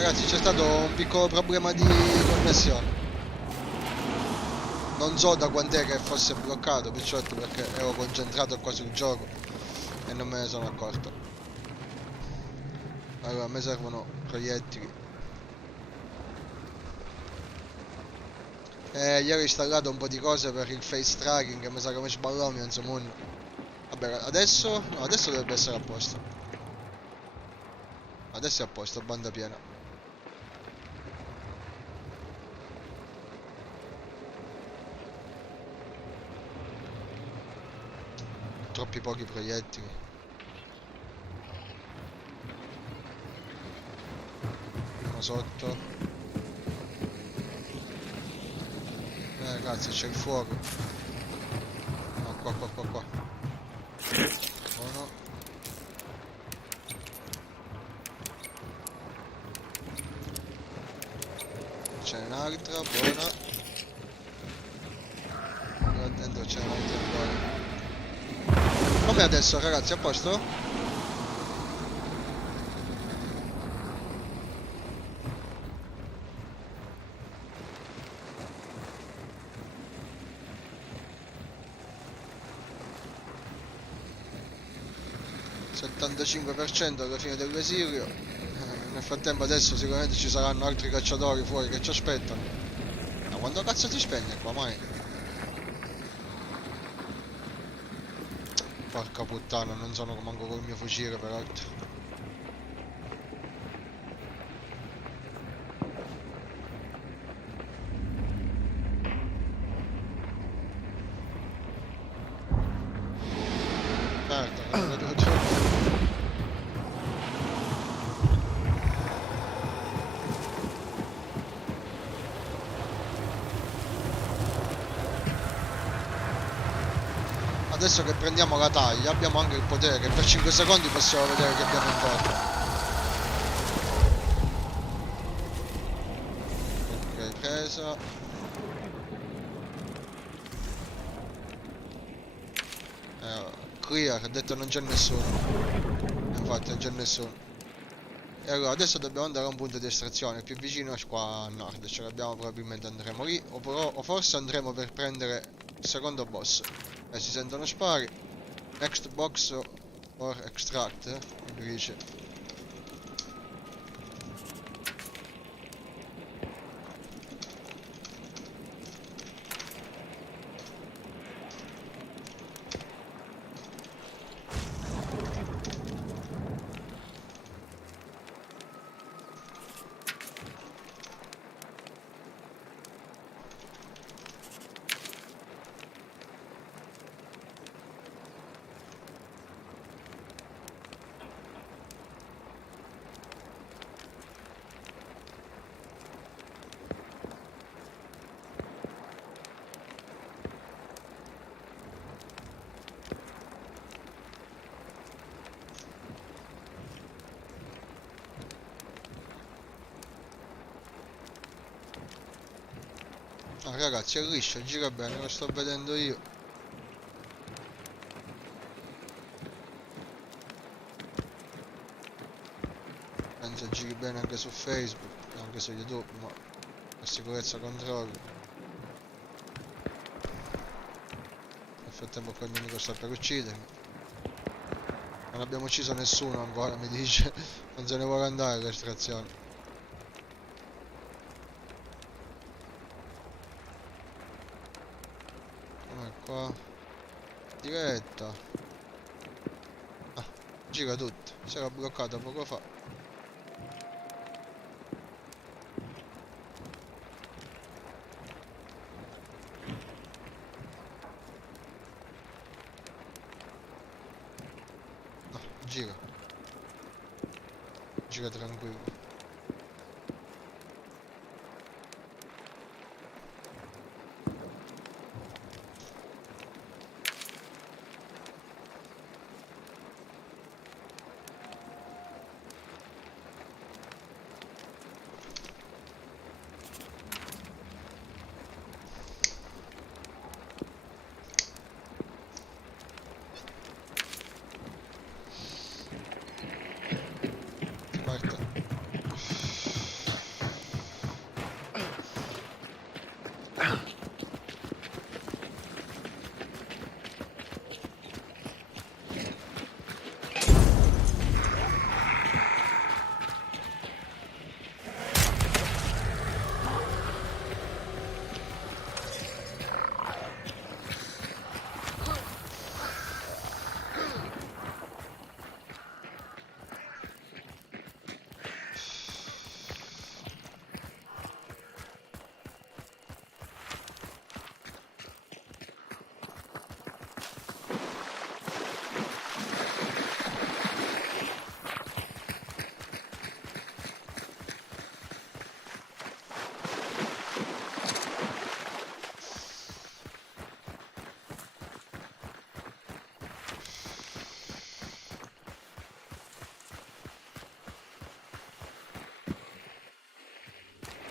Ragazzi, c'è stato un piccolo problema di connessione. Non so da quant'è che fosse bloccato, picciotti, perché ero concentrato qua sul gioco e non me ne sono accorto. Allora, a me servono proiettili. Ieri ho installato un po' di cose per il face tracking e mi sa che mi sballò mio insomma. Vabbè, adesso... No, adesso dovrebbe essere a posto. Adesso è a posto, banda piena. Troppi pochi proiettili. Uno sotto. Cazzo, c'è il fuoco. No, qua. Buono. C'è un'altra, buona. Là dentro c'è un'altra buona. Come adesso, ragazzi, a posto? 75% alla fine del residuo. Nel frattempo adesso sicuramente ci saranno altri cacciatori fuori che ci aspettano. Ma quando cazzo ti spegne qua, mai? Porca puttana, non sono manco col mio fucile peraltro. Merda, non lo vedo giù. Adesso che prendiamo la taglia abbiamo anche il potere che per 5 secondi possiamo vedere che abbiamo intorno. Ok, presa. Clear, ha detto non c'è nessuno. Infatti non c'è nessuno. E allora adesso dobbiamo andare a un punto di estrazione più vicino qua a nord. Ce l'abbiamo, probabilmente andremo lì. O forse andremo per prendere il secondo boss. Si sentono spari. Next box or extract, lui dice. Ah ragazzi, è liscio, gira bene, lo sto vedendo io. Penso giri bene anche su Facebook, anche su YouTube, ma per sicurezza controllo. Nel frattempo qua il nemico sta per uccidermi. Non abbiamo ucciso nessuno ancora, mi dice. Non se ne vuole andare l'estrazione. Come qua. Diretta. Ah, gira tutto. Si era bloccato poco fa. No, gira. Gira tranquillo. Parte.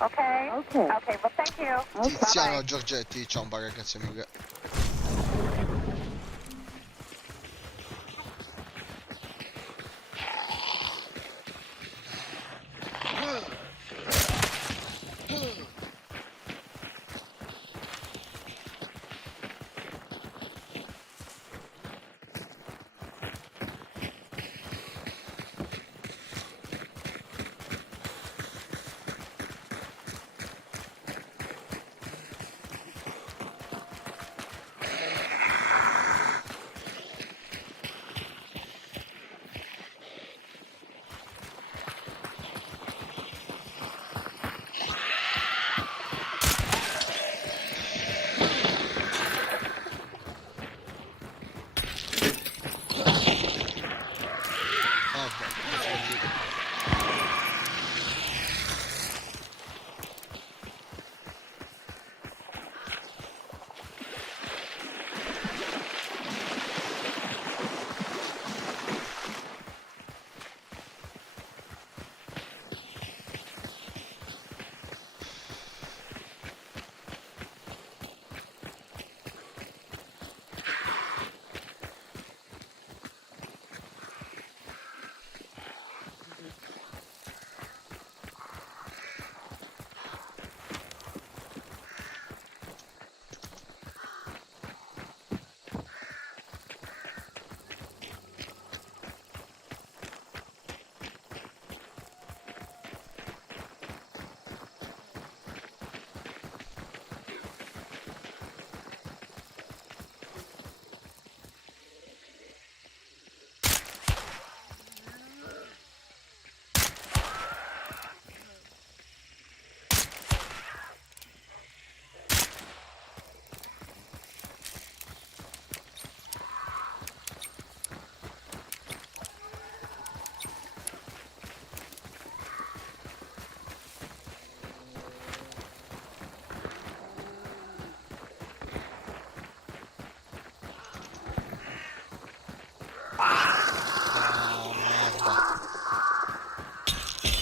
Okay. Okay, well, thank you. Tiziano Bye-bye. Giorgetti, ciao, un bacio, grazie mille. Ah, merda.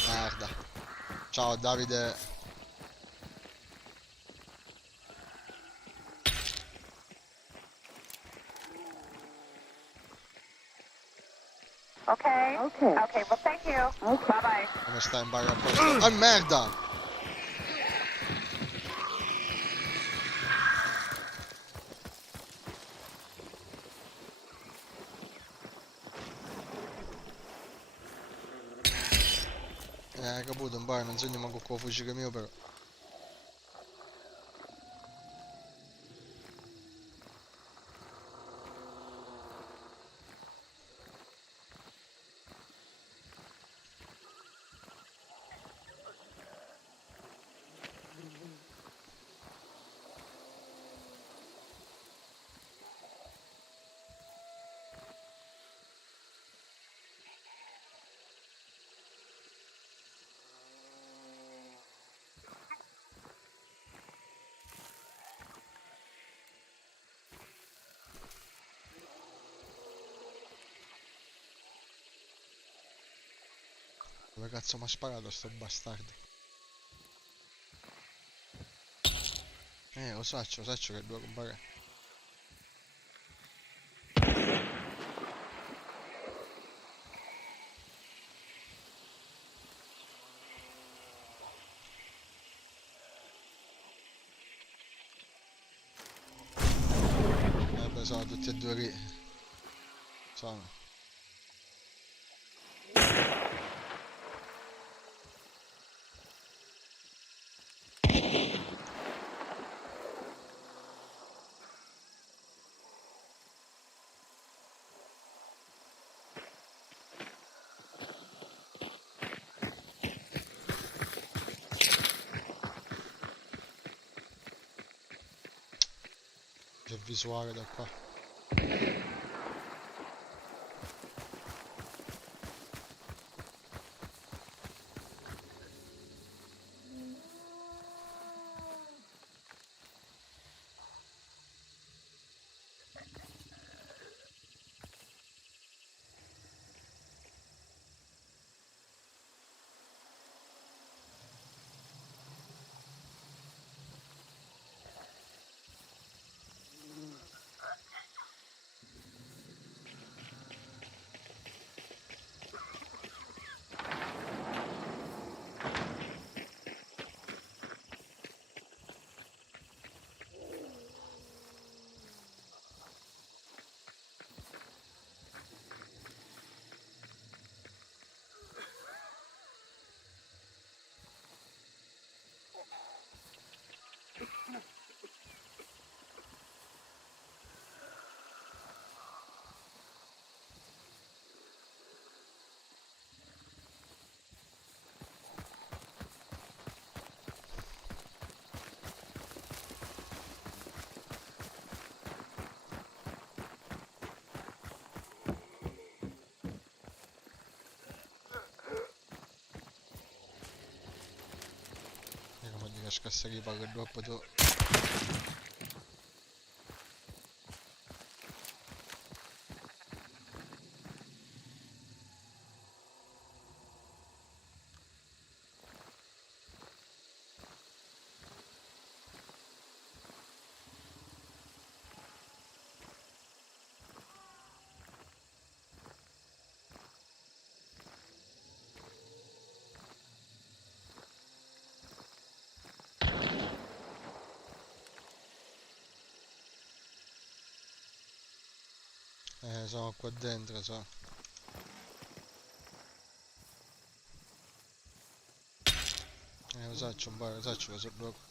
Merda. Ciao Davide. Okay. Okay, well, thank you. Bye-bye. Come stai in bar a posto? Ah, merda! Caputo, in bar non segno manco con fucile mio però. Dove cazzo mi ha sparato sto bastardo? Lo saccio che devo comprare. Vabbè, sono tutti e due lì. Sono. C'è visuale da qua. scassa di palle troppo tu. Sono qua dentro, so. Usaccio un po', usaccio questo blocco.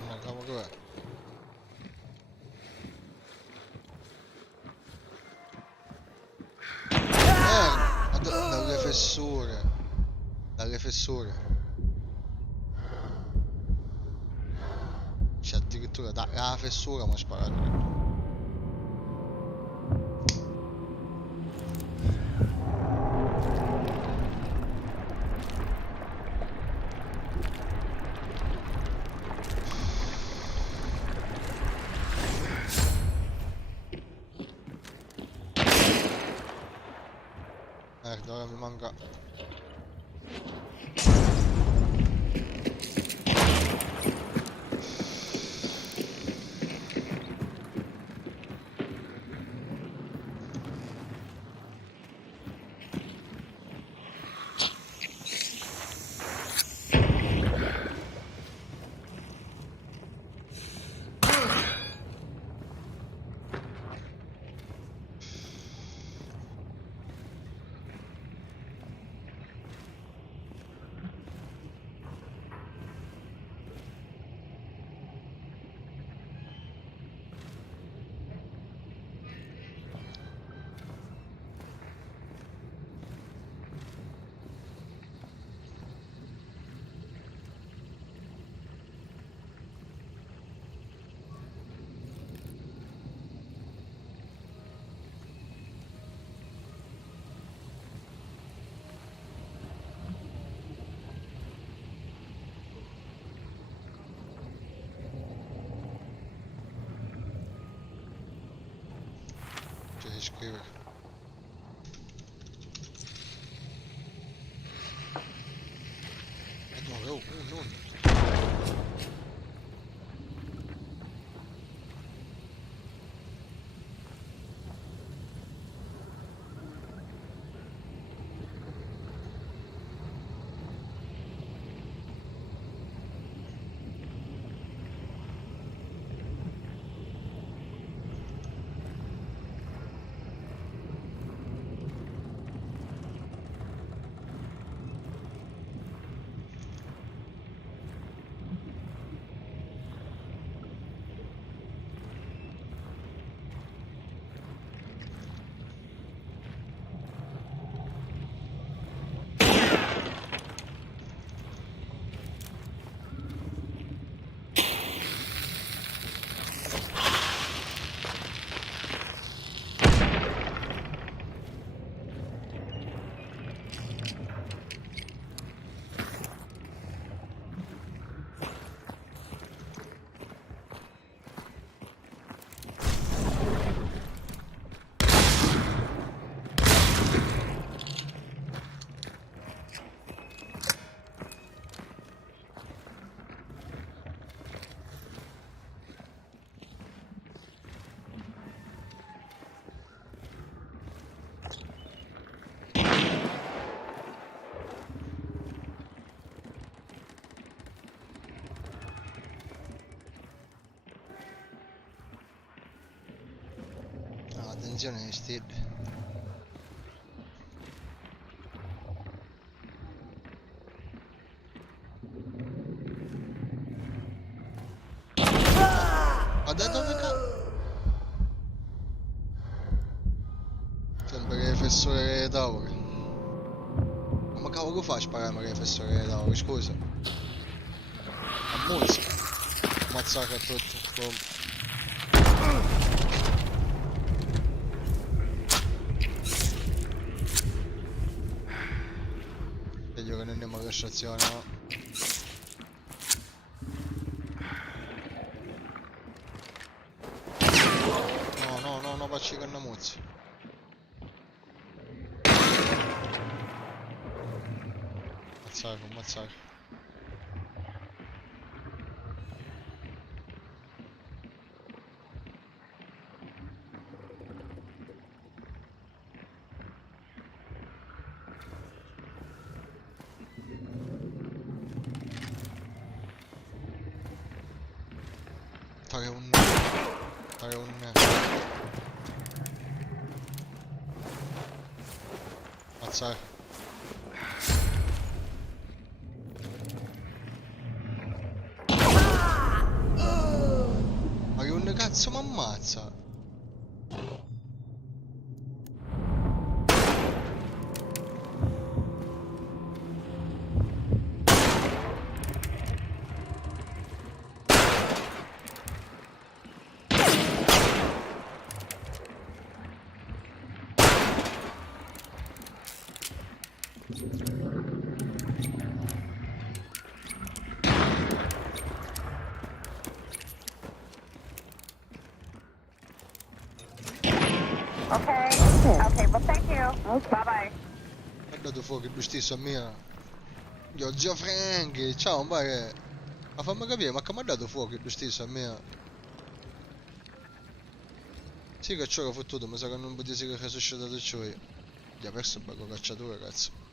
Una cavolo è. Dalle fessure. Dalle fessure. Cioè addirittura dalla fessura mi ha sparato. Ora mi manca. Cioè scrivere. No, non. Attenzione ai stili. Ma da dove Sembra che è il fessore delle tavole. Ma cavolo fa a sparare che è il fessore delle tavole, scusa. Ammazza. Ammazzare a tutti. Boom. Meglio che non andiamo alla stazione, no? No, facci che ne muzzi. Ammazzare. Fare un... Ammazzare. Ma che un cazzo mi ammazza? Okay. Okay, well, thank you. Okay. Bye-bye. Ha dato fuoco giustizia mia. Io zio Frank, ciao, ma che... Ma fammi capire, ma che mi ha dato fuoco giustizia mia? Sì che c'ho fottuto, mi sa che non potessi che resuscitato ciò io. Gli ha perso il becco cacciatore, cazzo.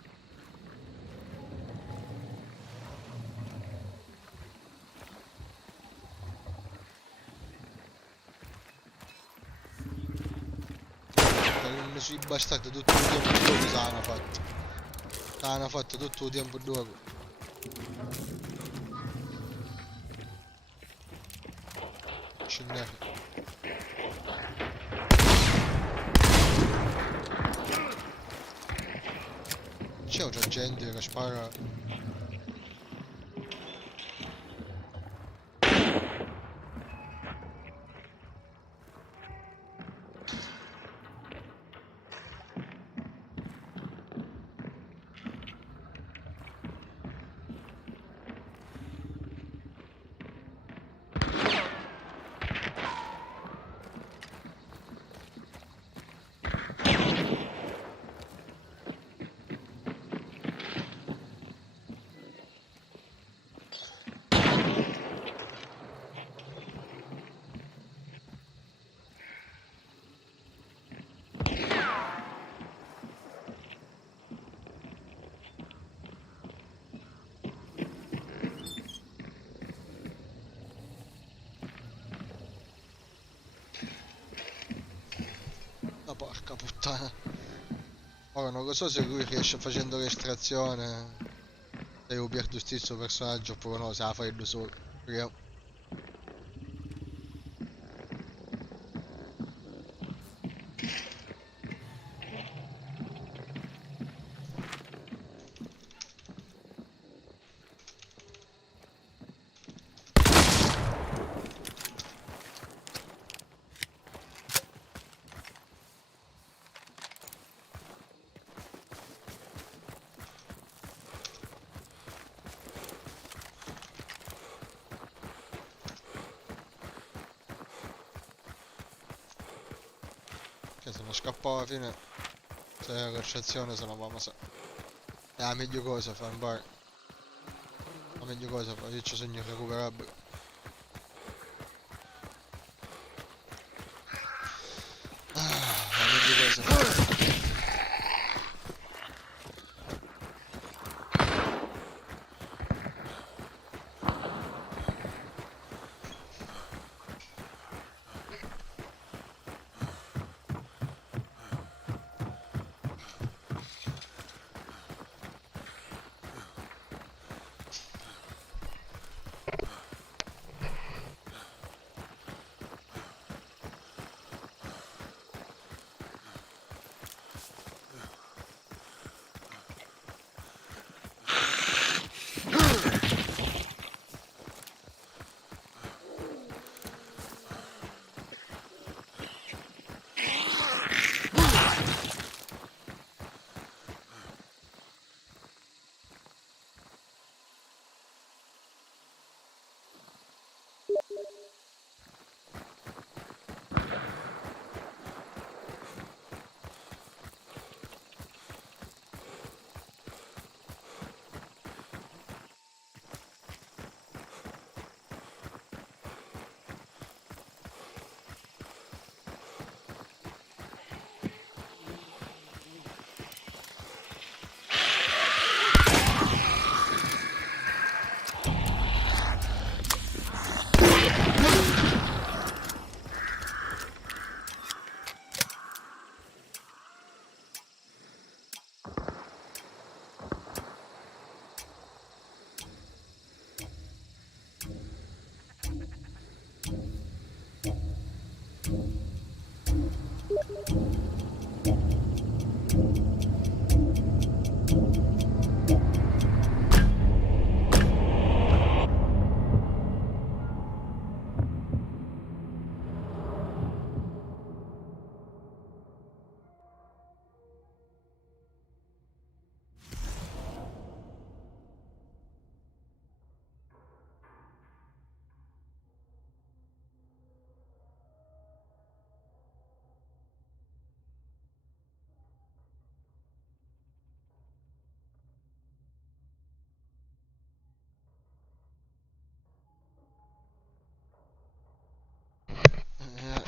Sui bastardi tutto il tempo dopo s'hanno fatto. S'hanno fatto tutto il tempo dopo. Scendere. C'è già gente che spara. Ma porca puttana. Ora non lo so se lui riesce facendo l'estrazione. Se io perdo stesso personaggio oppure no, se la fai da solo. Perché... Che se ne scappa alla fine. Se è la recensione se ne va, ma se... È la meglio cosa fa in bar. La meglio cosa fa, io ci segno irrecuperabile. La meglio cosa fa.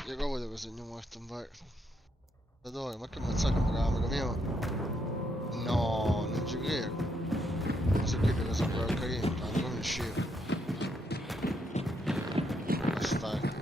Io vedo che segno morto, vai. Da dove? Ma che mazzaca, ma amico mio? No, non ci credo. Ma se qui che sono ancora carino, tanto come uscire. Che stai?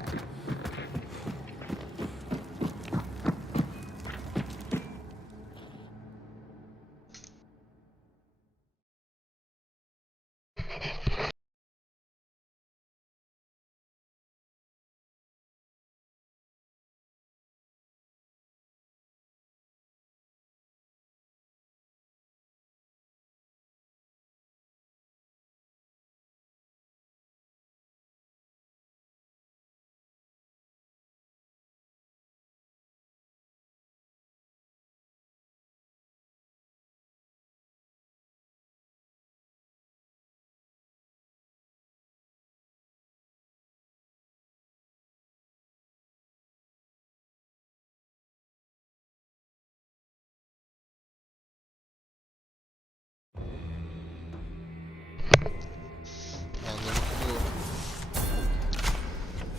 No, andiamo più.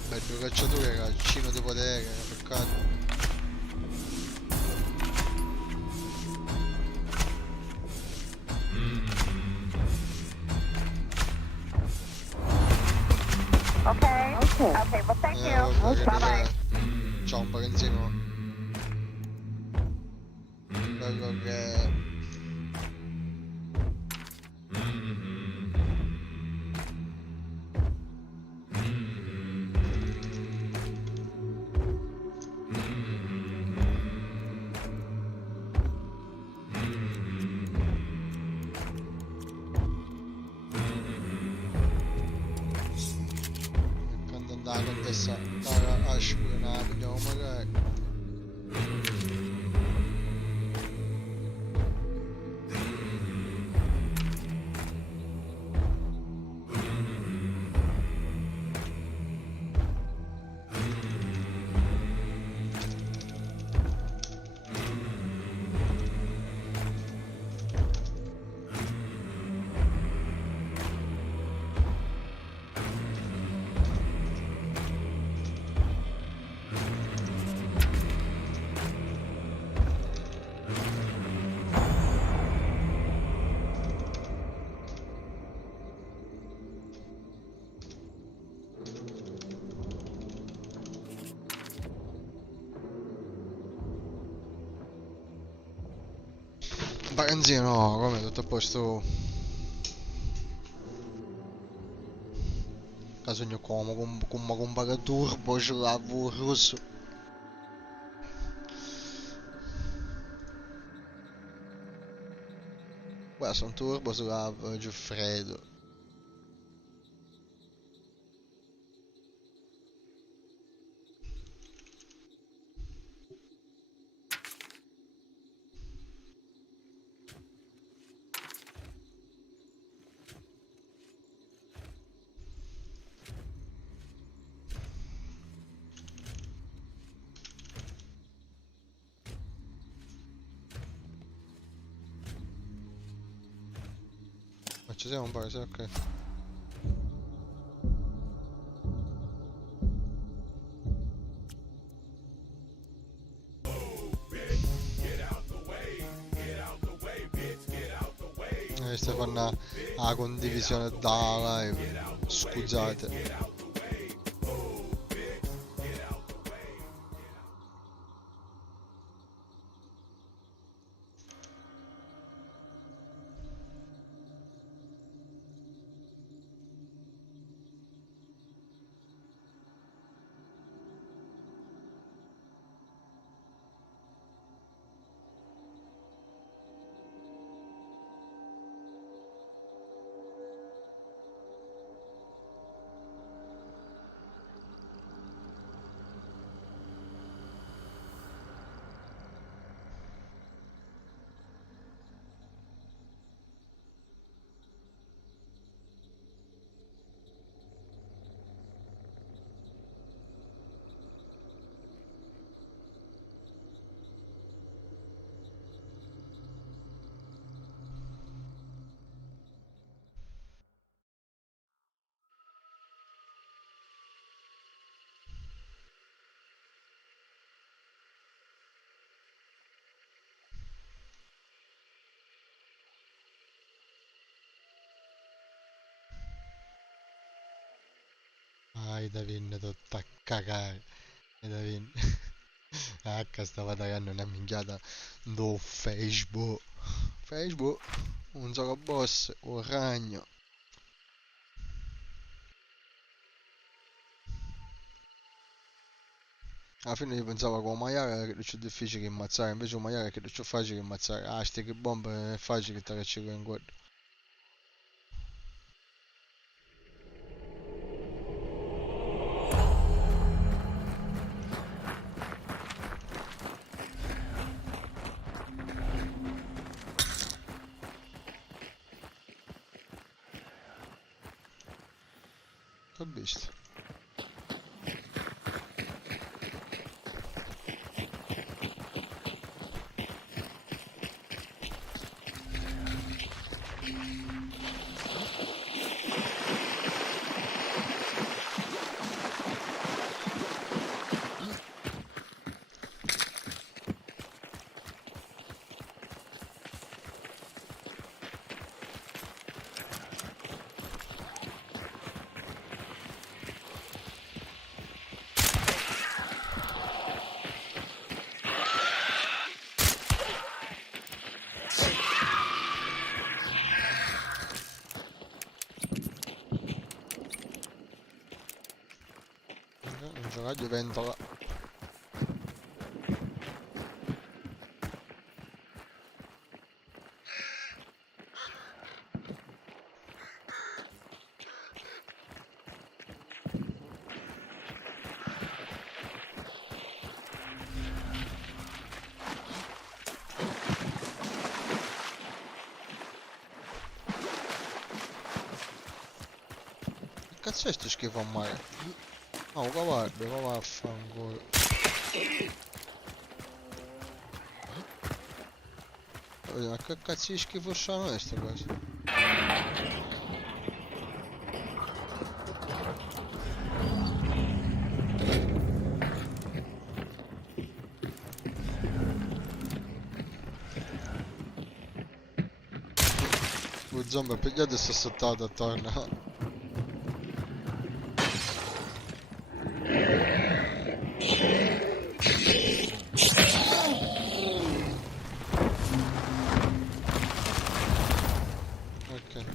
Beh, due cacciatori, calcino di potere, peccato. Okay. Okay, well, thank you. Vabbè, che Bye-bye. c'ho un parenzino. Bello che... Quando andava la contessa Tara Ashburn, la vogliamo magari. Parenzino, no, come tutto a posto. Casogno como, con paga turbo, ce l'avevo russo. Guarda, sono turbo sulla Giuffredo. Ma ci siamo un paio, sì, ok. Stefano la condivisione da live. Scusate. E Davin tutta a cagare. E Davin H stava dando una minchiata do Facebook. Facebook, un solo boss, un ragno. Alla fine io pensavo che un maiale era che più difficile che ammazzare, invece un maiale è che più facile che ammazzare. Ah, ste che bombe è facile che ti in guarda. Che ho visto? Un raggio ventola. Che cazzo è sto schifo a mare? No, guarda, ma vaffanculo. Ma che cazzo di schifo sono queste cose? Zombie pigliato e si è saltato attorno. Ok.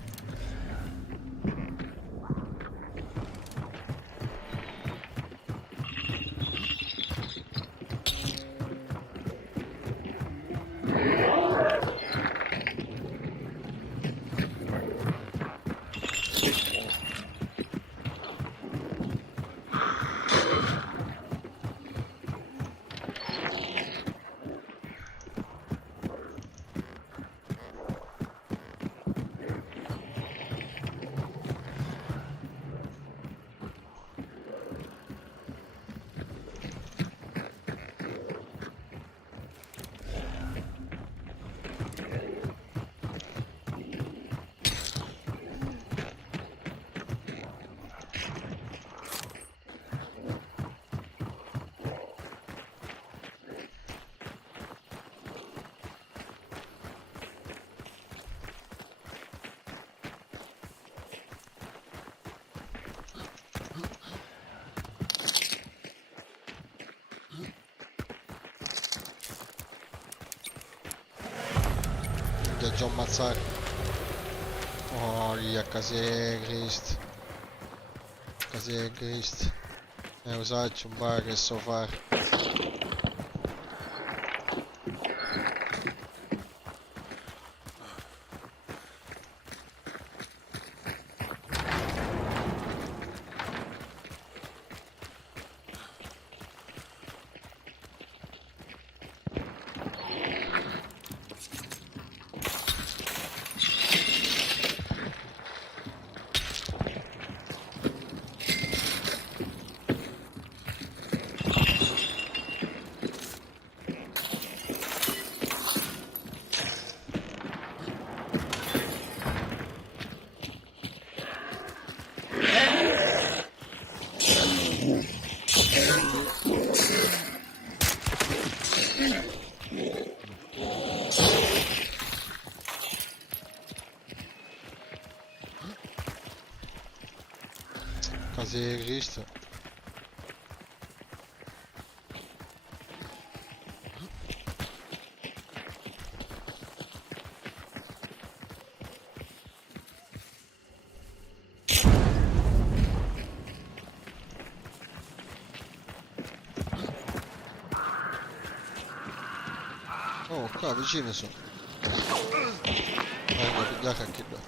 Già ammazzare. Oh, via, case Christ. Case Christ. Usarci un bar che so fare. Case Cristo. Qua vicino sono. Vengo a pigliare anche là.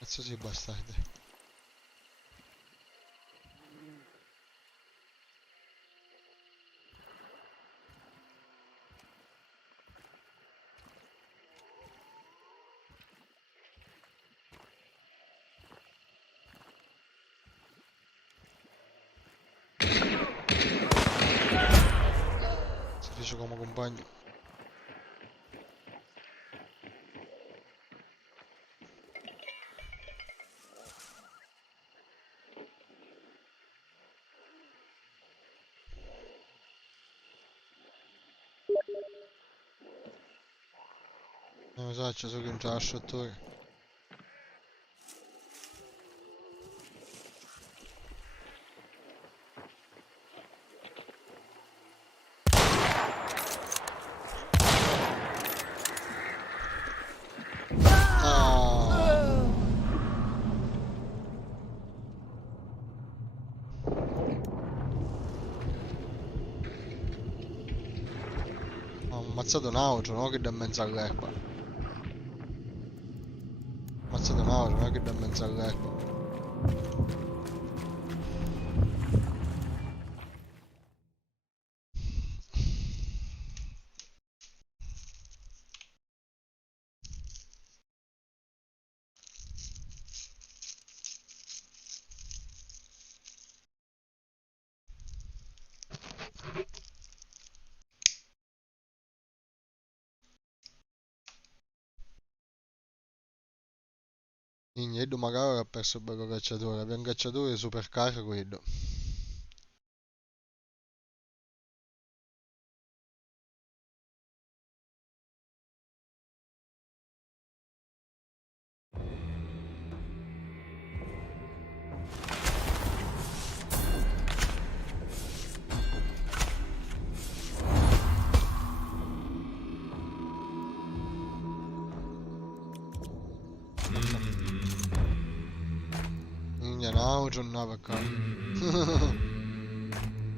Cazzo si bastardi. Sacrificio come compagno. Non lo so, c'è solo che non c'è la sciottura. Ho ammazzato un auto, no? Che da in mezzo all'erba. Ho ammazzato un auto, no? Che da in mezzo all'erba. Niente, magari ha perso il bello cacciatore. Abbiamo un cacciatore super caro quello. Niente, un'auto non aveva qua.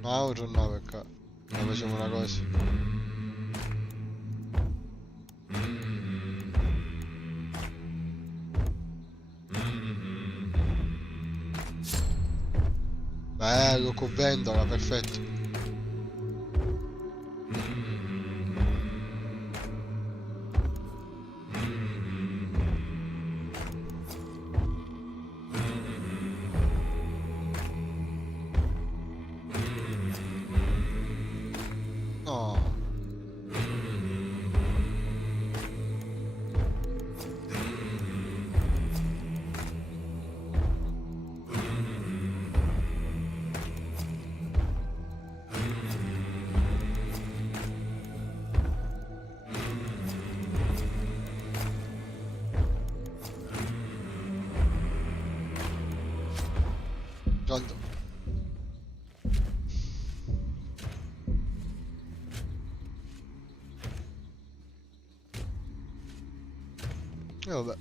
Un'auto non aveva qua. Ma facciamo una cosa. Bello, con ventola, perfetto. No. Pronto? E vabbè.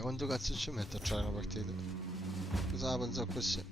Quanto cazzo ci metto a giocare una partita? Cosa la penso così?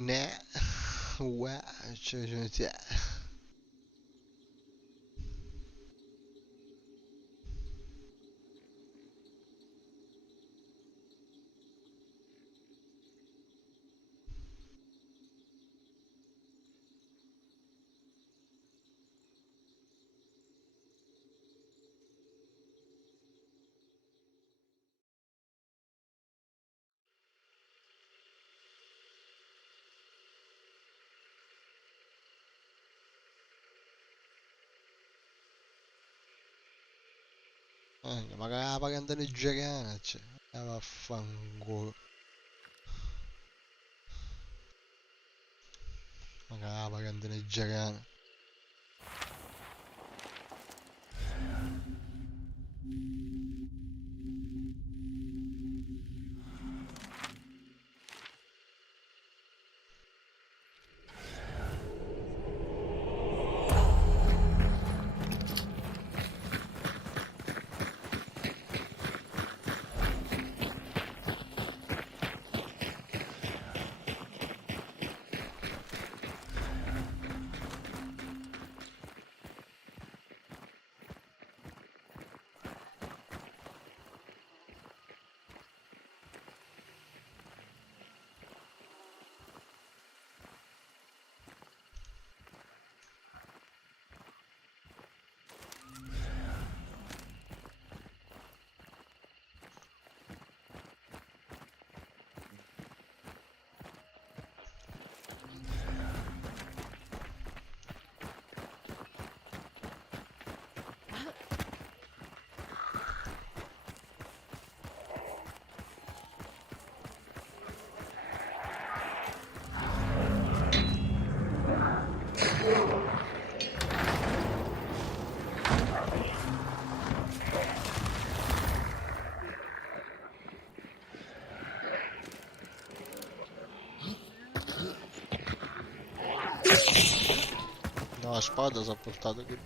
Ne, uè, cioè. Magari la paganda nigeriana, cioè. Vaffanculo. Magari la paganda nigeriana. No, la spada si è portato qui.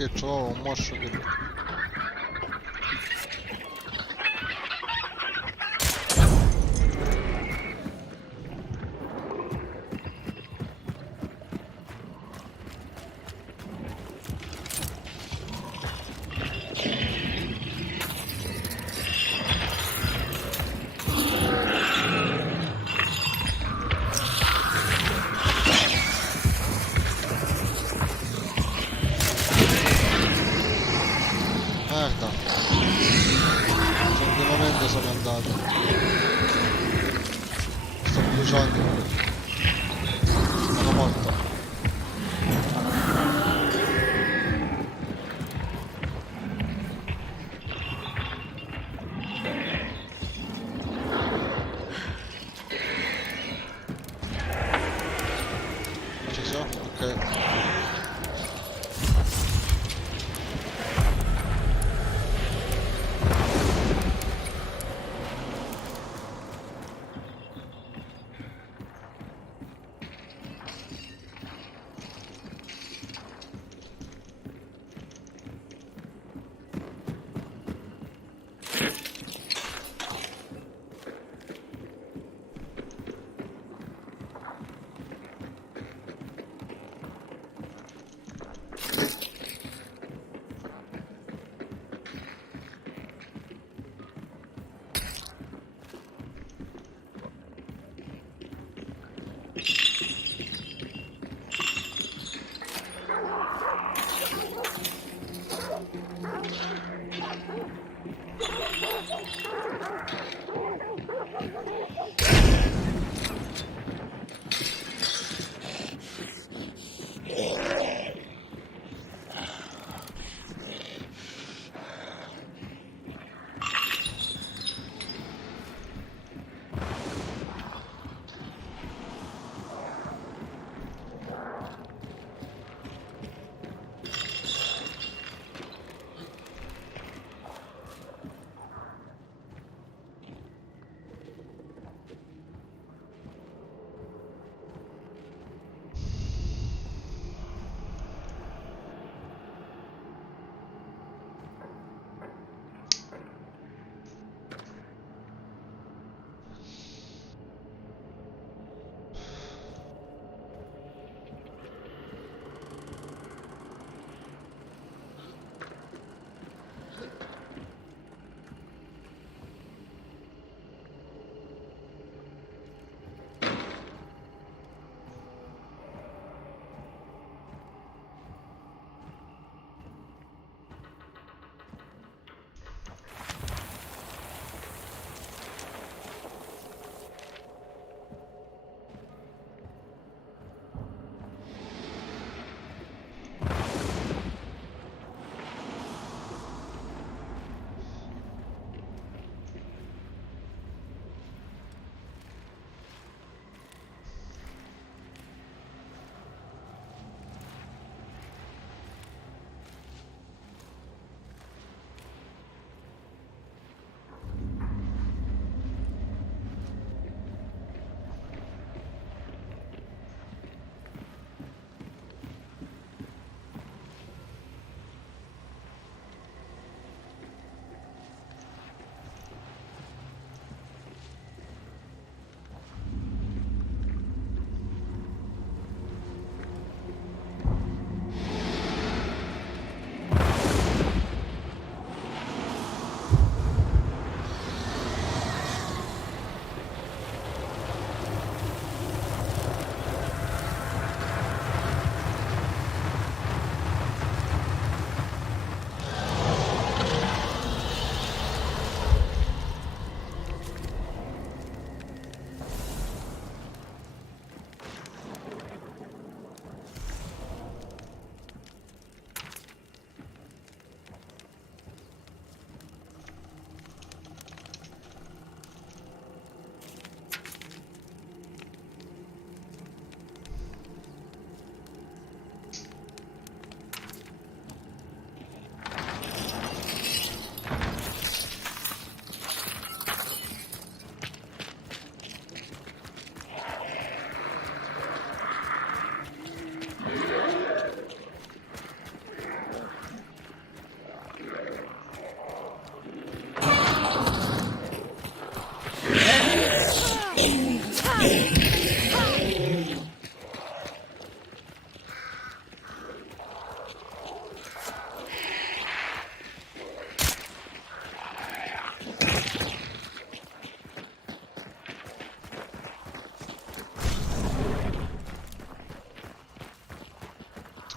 che trovo un morso che... Merda. Tranquillamente sono andato. Sto bruciando. Sono morto. Ci sono? Ok.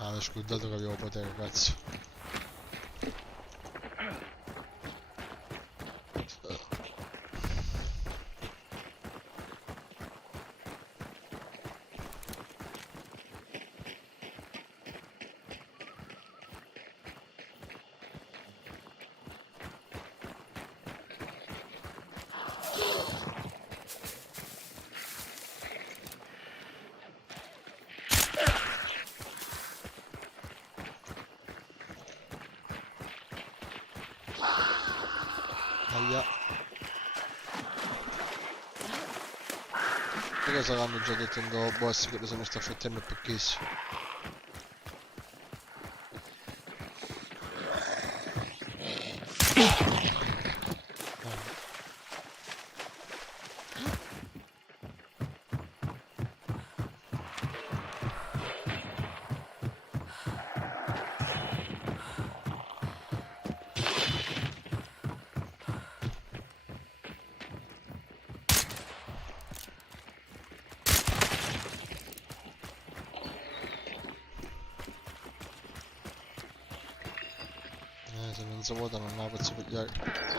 Ah, ho scordato che avevo potere, cazzo. Aia. Perché saranno già detendo boss che se ne sta fottendo pochissimo. Se non si vuota non la posso pigliare.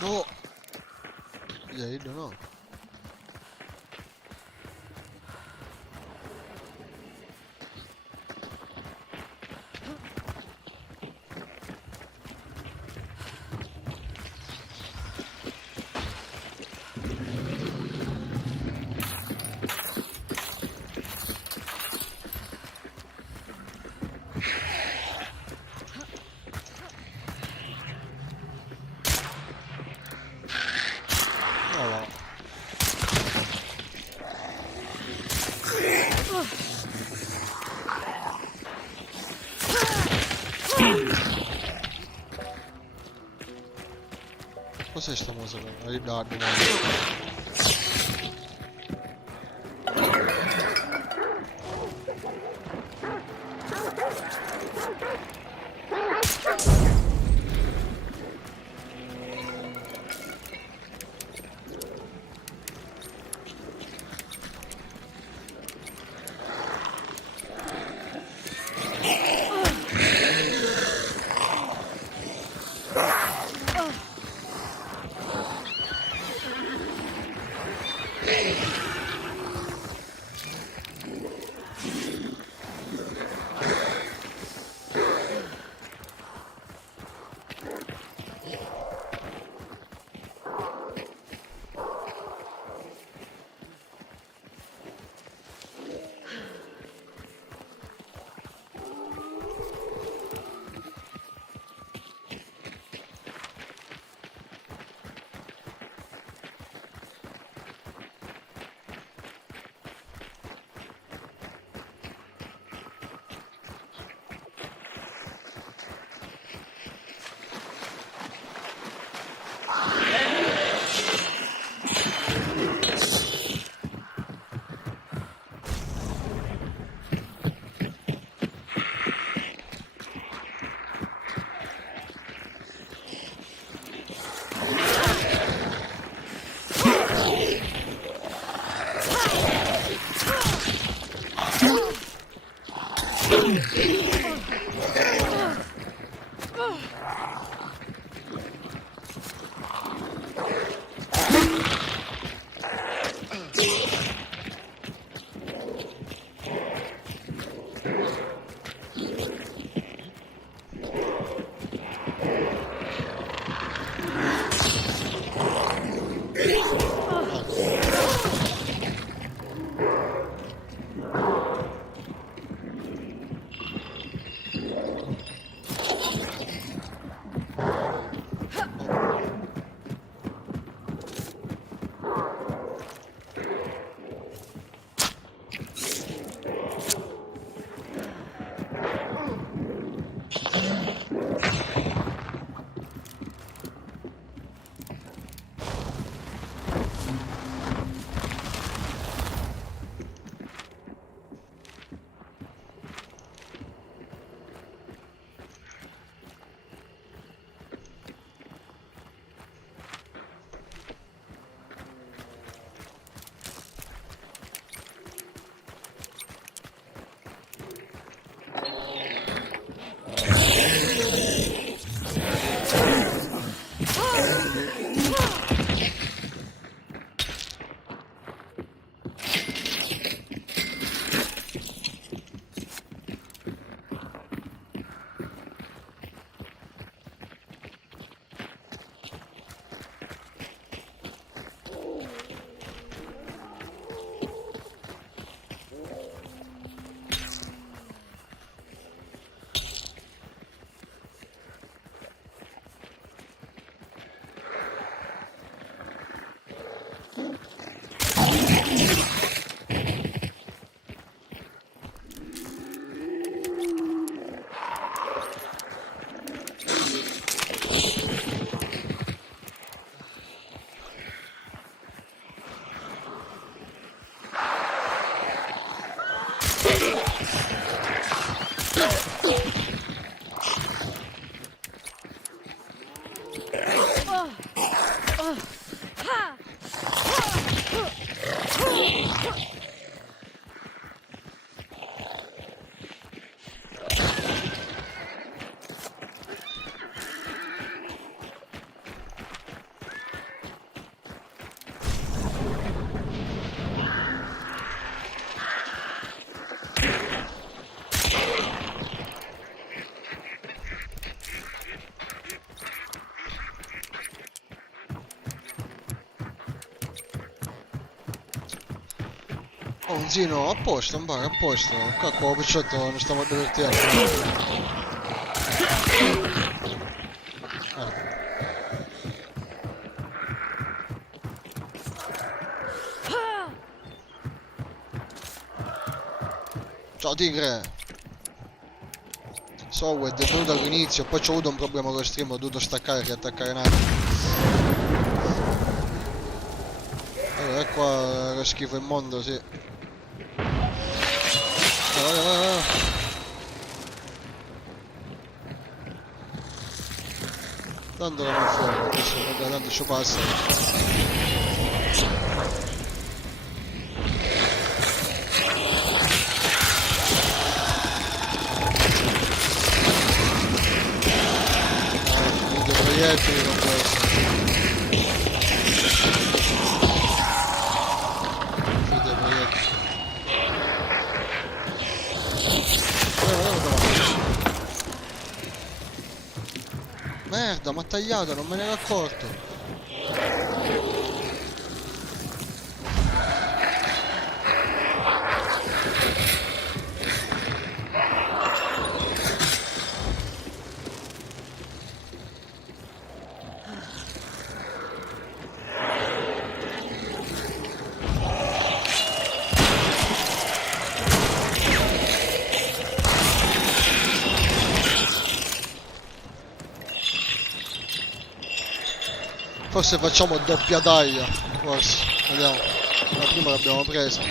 No! Yeah, don't know. Oh, cos'è sta musica? Ridardo, Oh, un zino, a posto, un bar, a posto. Cacco, piccotto, non stiamo divertendo. Ciao tigre! So, è venuto all'inizio, poi c'ho avuto un problema con lo stream, ho dovuto staccare e riattaccare un attimo. Allora, ecco qua lo schifo immondo, sì. Vai, vai, vai. Tanto la va fuori, adesso vabbè, tanto ci passa. Proiettili non può essere. mi ha tagliato, non me ne ero accorto. Forse facciamo doppia taglia, forse, vediamo. La prima l'abbiamo presa.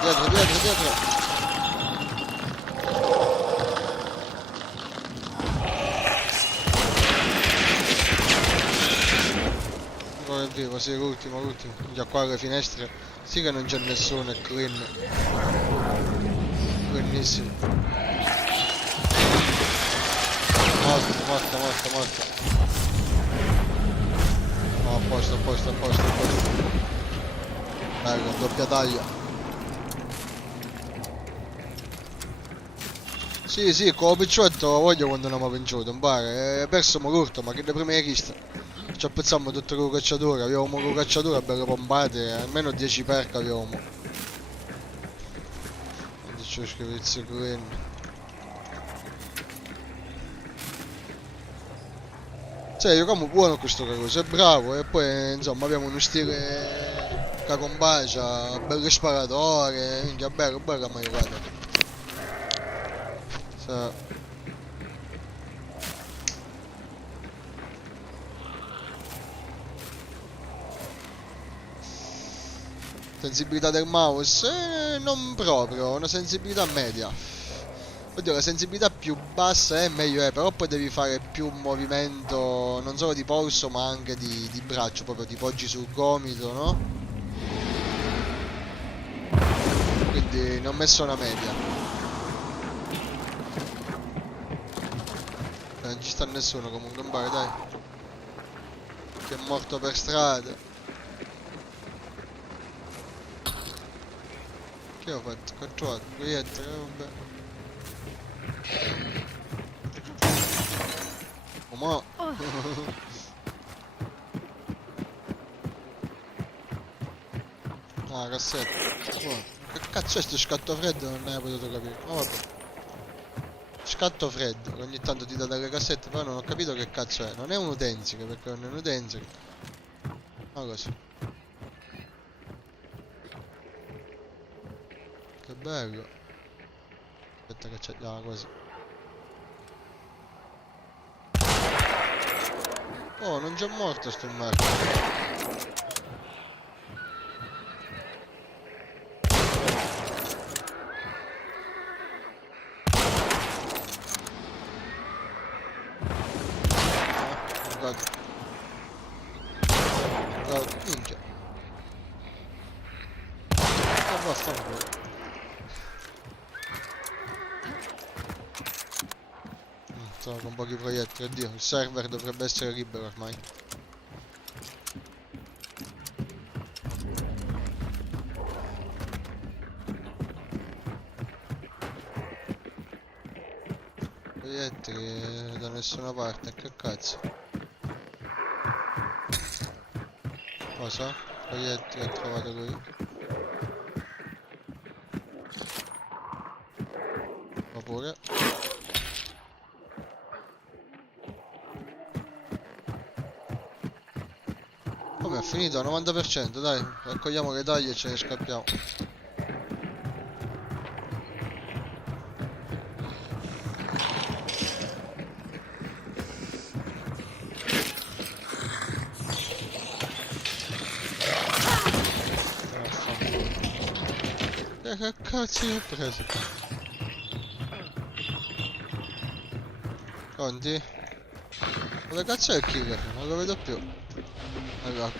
Dietro, dietro, dietro. Ancora è vivo, sì, l'ultimo, l'ultimo. Già qua alle finestre. Sì che non c'è nessuno, è clean. Cleanissimo. Morto, morto, morto, morto. No, a posto, a posto, a posto, a posto. Bello, doppia taglia. Sì, sì, con lo picciotto voglio quando non mi ha pinciuto, mi pare. È perso l'urto, ma che da prima è chista. Ci appezzammo tutto con lo cacciatore, avevamo con lo cacciatore bello pompate, almeno 10 perche avevamo. Quindi c'ho schifezze clean. Cioè, io come buono questo caruso, è bravo, e poi insomma abbiamo uno stile che combacia, bello sparatore, minchia bello, bello mai guarda. Cioè, sensibilità del mouse? Non proprio, una sensibilità media. Oddio, la sensibilità più bassa è meglio è, però poi devi fare più movimento, non solo di polso ma anche di braccio, proprio ti poggi sul gomito, no? Quindi ne ho messo una media. Non ci sta nessuno comunque, in bar, dai. Che è morto per strada. Che ho fatto? Controllo, proiettile, vabbè. Oh, mo. Ah, cassetta. Oh, che cazzo è sto scatto freddo? Non ne hai potuto capire. Oh, vabbè. Scatto freddo, che ogni tanto ti dà dalle cassette, però non ho capito che cazzo è. Non è un utensile, perché non è un utensile. Ma così. Che bello. Aspetta che c'è. Ah, così. Oh, non c'è morto sto merda. Guarda. Guarda, minchia. Abbastanza. Sono con pochi proiettili, oddio, il server dovrebbe essere libero ormai. Proiettili da nessuna parte, che cazzo? Cosa? Proiettili ha trovato lui. Ma pure. Come è finito? Al 90%, dai, raccogliamo le taglie e ce ne scappiamo. Che cazzo ho preso? Pronti? Dove cazzo è il killer? Non lo vedo più. Allora.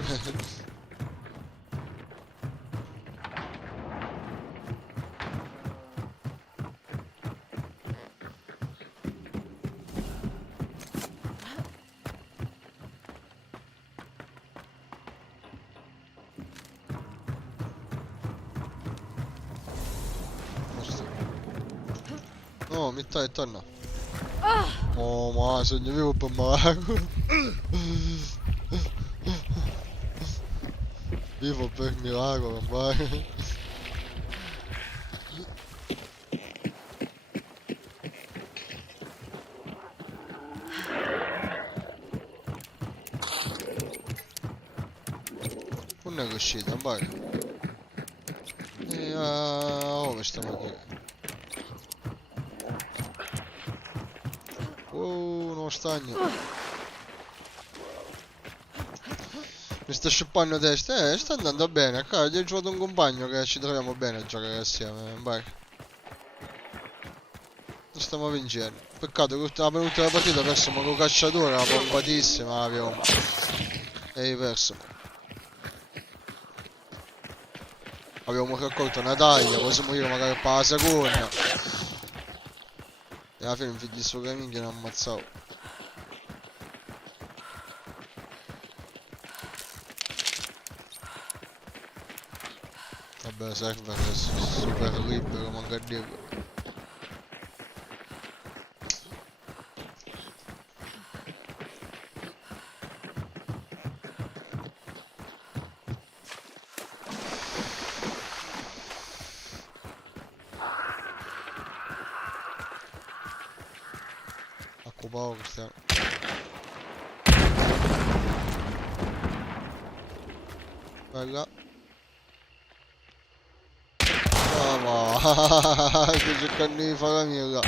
No, mi stai torna. Oh, ma sogno vivo per mago. Vivo per miracolo, vai. Non è riuscita, vai. E come stiamo qui? Oh, uno stagno. Mi sta scippando testa. Sta andando bene. Cavolo, gli ho trovato un compagno che ci troviamo bene a giocare assieme. Vai. Lo stiamo vincendo. Peccato che la penultima partita persimo con cacciatore, la pompatissima, abbiamo. E hai perso. Abbiamo raccolto una taglia, possiamo dire magari per la seconda. E alla fine mi figli sto che minchia ne ammazzavo. Vabbè, server è super libero, manca a dirlo. Occupato Cristiano. Bella. Ah, ma sto cercando di fare la mia.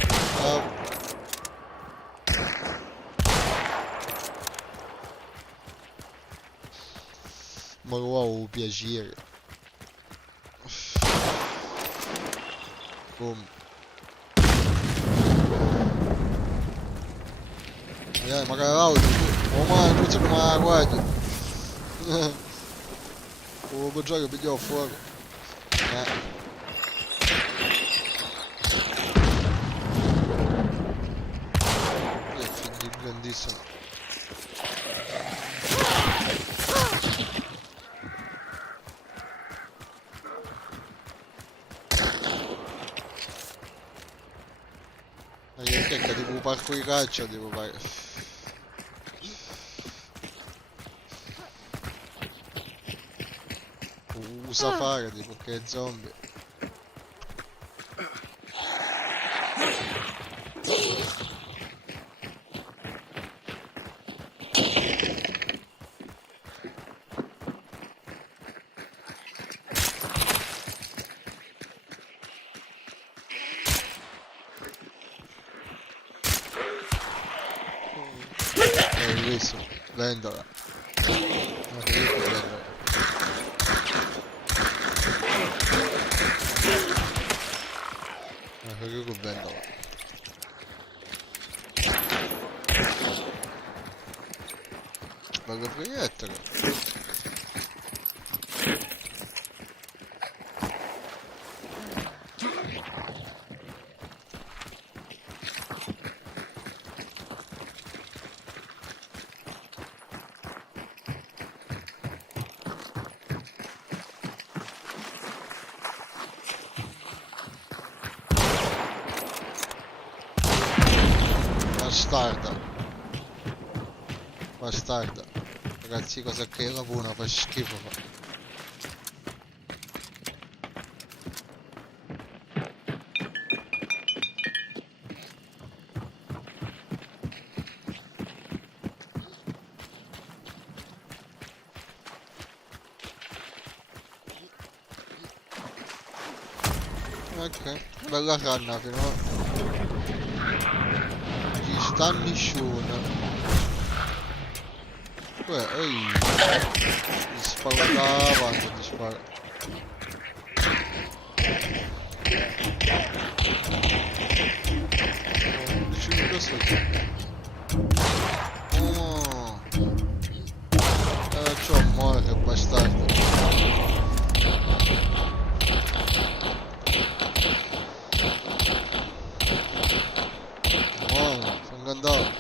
Ma wow, piacere. Boom. Magari l'auto. Oh ma non c'è mai guarda. Oh, per giocare pigliavo fuoco. Che figli grandissimo. Ma che tipo parco di caccia, tipo vai. Usa fare tipo che zombie. Bellissimo, vendola. Ma che dico vendola. Ma che dico vendola. Ma che proiettolo. Bastarda. Bastarda. Ragazzi, cosa che la buona fa schifo. Ok, bella canna fino a... Ci sta nessuno. Ehi, ti sparo da avanti, ti sparo. Oh, ci vedo sotto. Oh, c'ho un muore, bastardo. Oh, sono andato.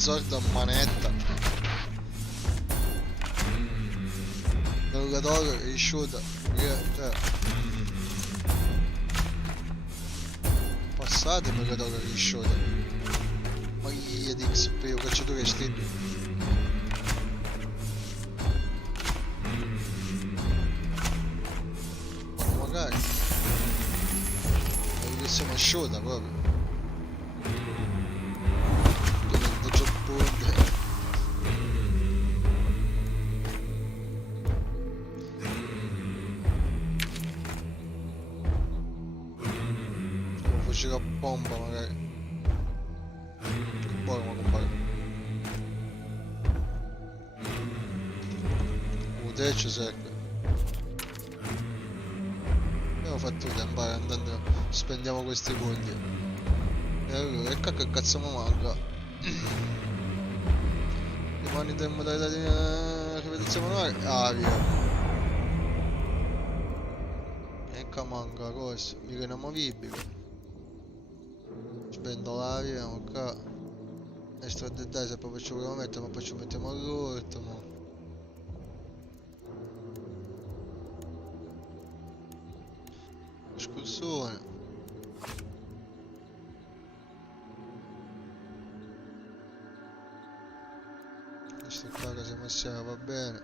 Zord a manetta. Drogatore, risciuta. Cioè, passate drogatore, risciuta. Ma gli di XP, cacciatore stile. Ma magari. Perché siamo asciuta proprio. Diventa già punte. Fucile a pompa magari. Poi come compare. Te ci serve. Abbiamo fatto tempo andando. Spendiamo questi punti. E allora che cazzo mi manca? Rimanete in modalità di ripetizione manuale. Ah via. E che manca cosa? Mica inamovibile. Spendo la via, ma qua. Extra dettagli se proprio ci vogliamo mettere, ma poi ci mettiamo all'ultimo. Escursione. Questo qua che siamo assieme va bene.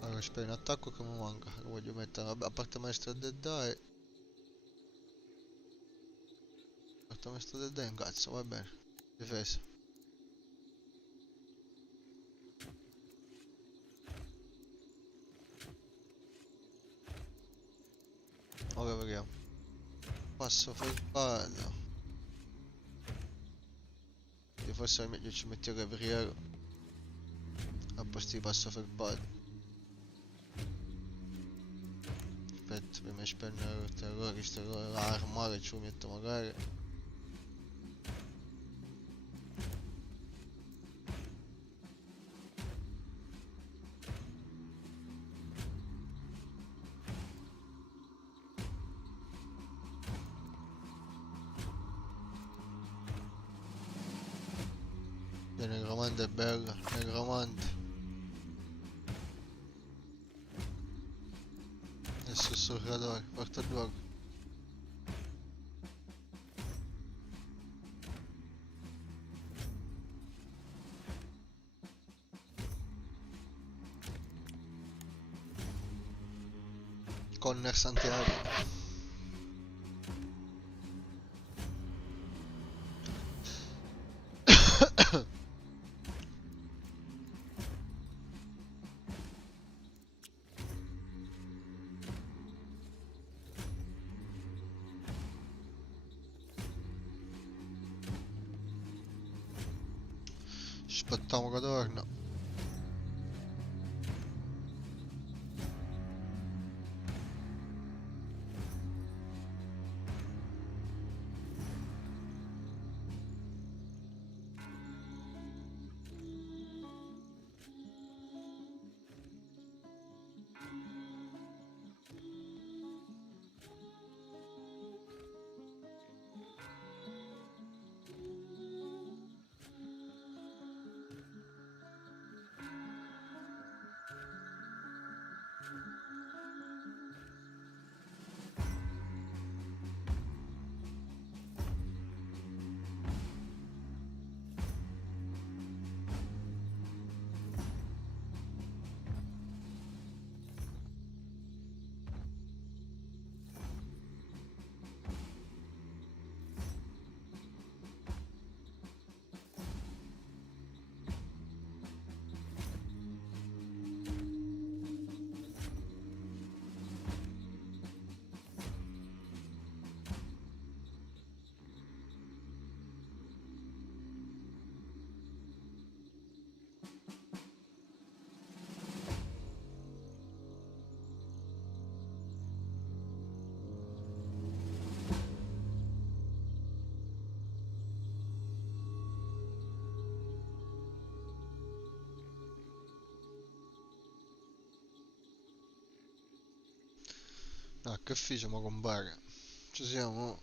Allora spero in attacco che mi manca. Che voglio mettere, vabbè, a parte maestro Dead Die. A parte maestro Dead Die, un cazzo, va bene. Difesa. Ora vediamo. Passo fermato. E forse è meglio ci mettiamo il guerriero. A posto di passo fermato. Aspetta, prima di spennere il terrore, questo l'armare ci lo metto magari. Il negromante è bello, negromante. Il sussurratore, porta luogo. Conner Santiago. Aspettiamo che torna. Ah, che facciamo compare? Ci siamo?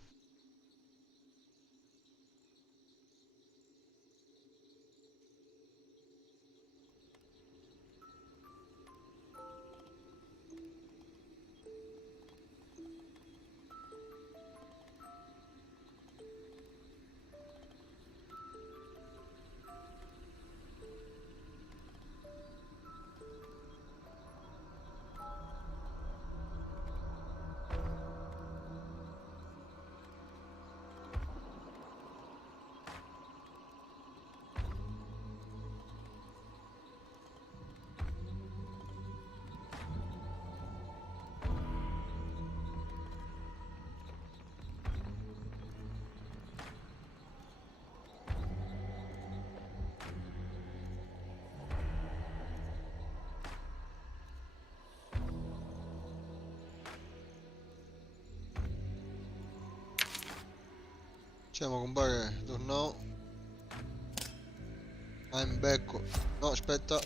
Siamo compare, tornò. I'm back. No, aspetta.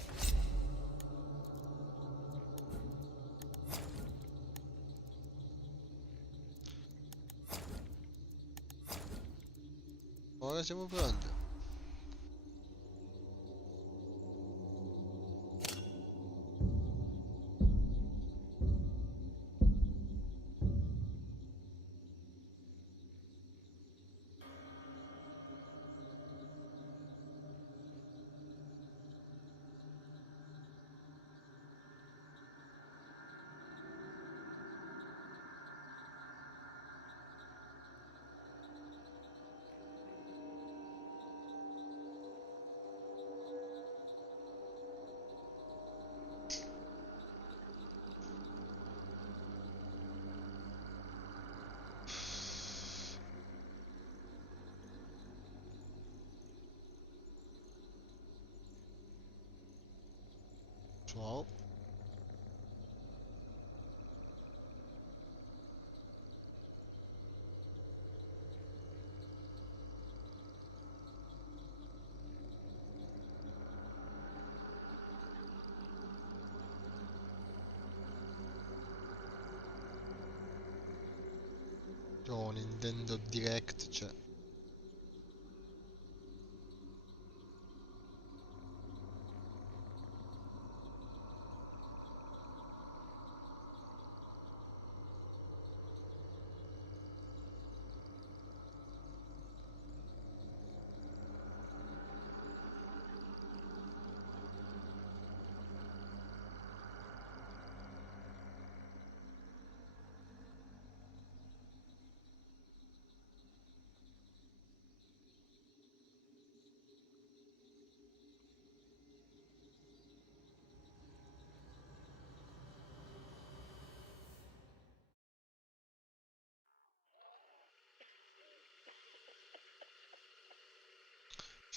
Ora siamo pronti. Ciao. C'ho Nintendo Direct, cioè.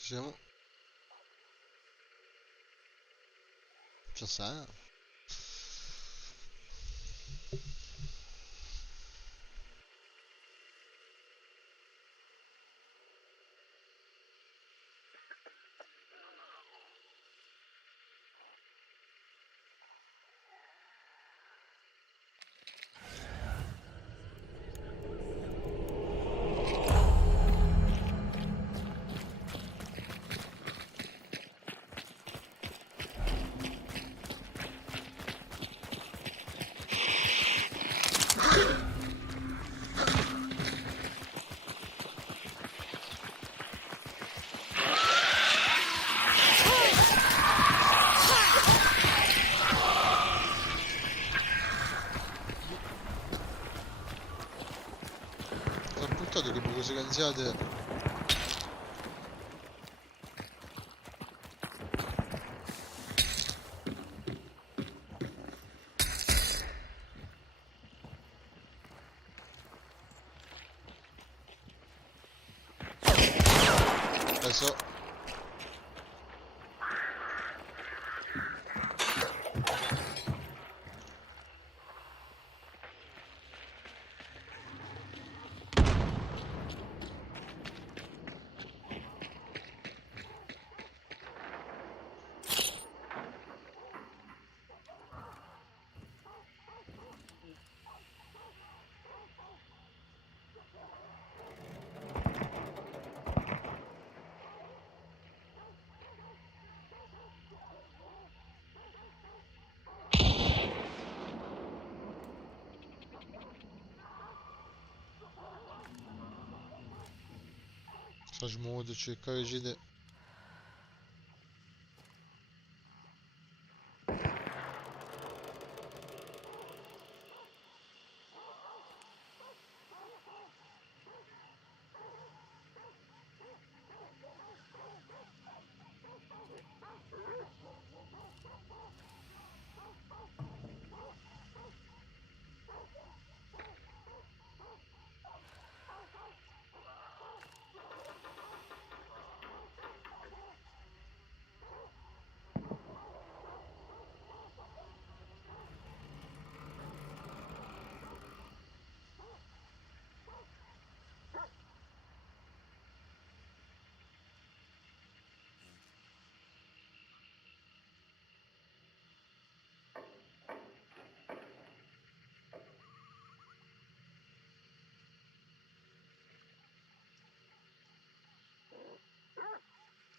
Ci siamo. Ci sta. Ho buttato che cose canzate. Adesso. Saçma cercare de.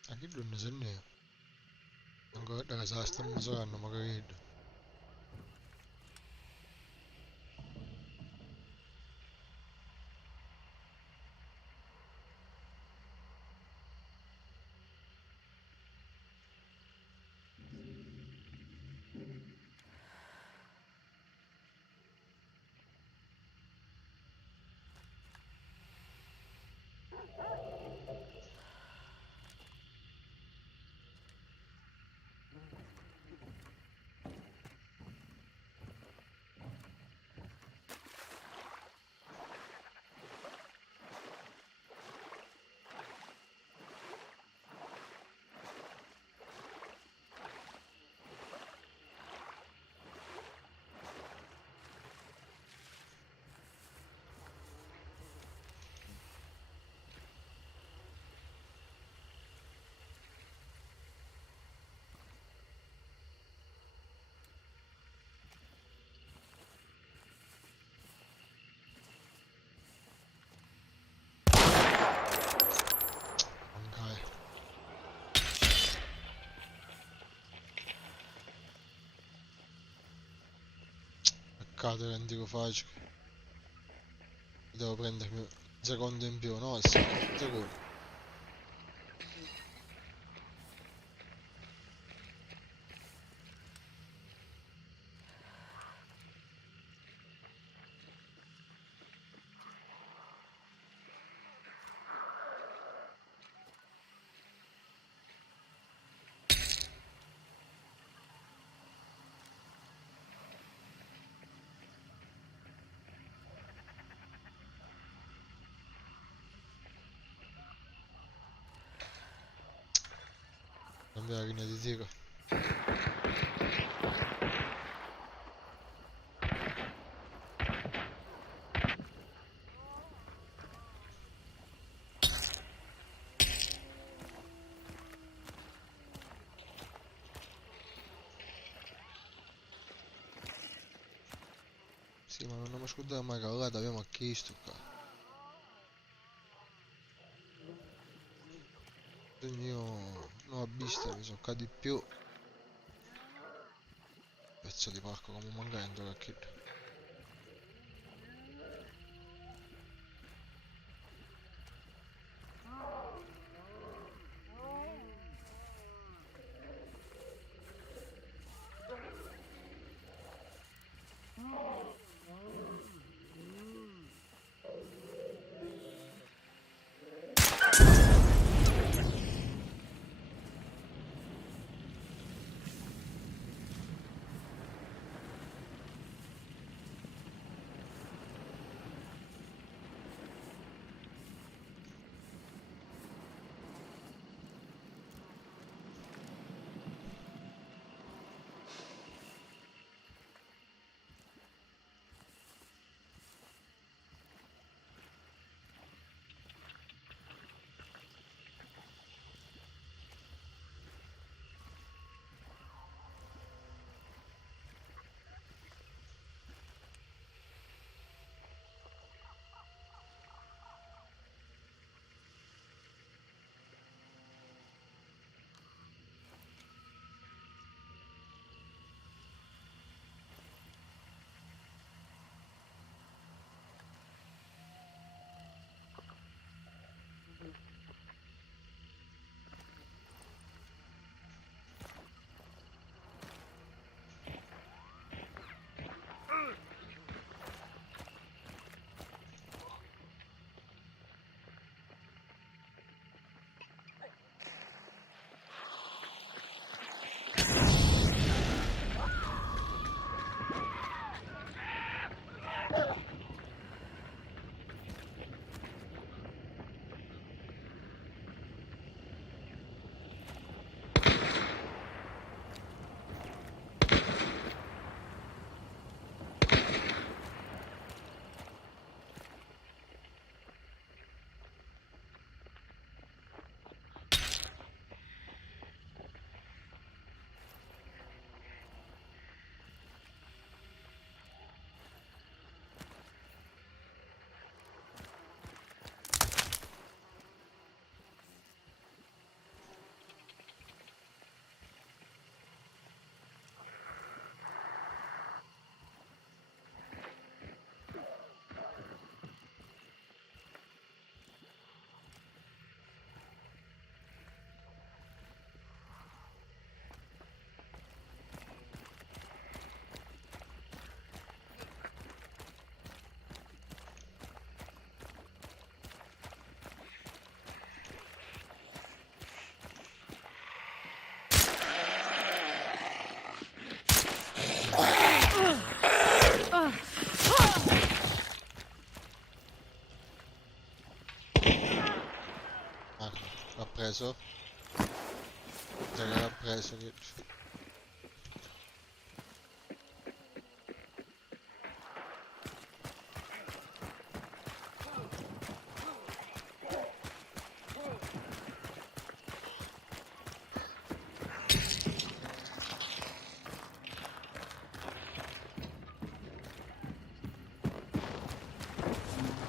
Che non se ne ancora da casa stanno misurando magari. Peccato che non dico facile. Devo prendermi un secondo in più, no? Sì, un secondo. Cambia la linea di tiro. Sì, ma non mi scordavo mai cavallata, abbiamo chiesto qua. Io non ho visto, mi sono di più. Pezzo di porco come manca dentro che preso. L'ha preso che...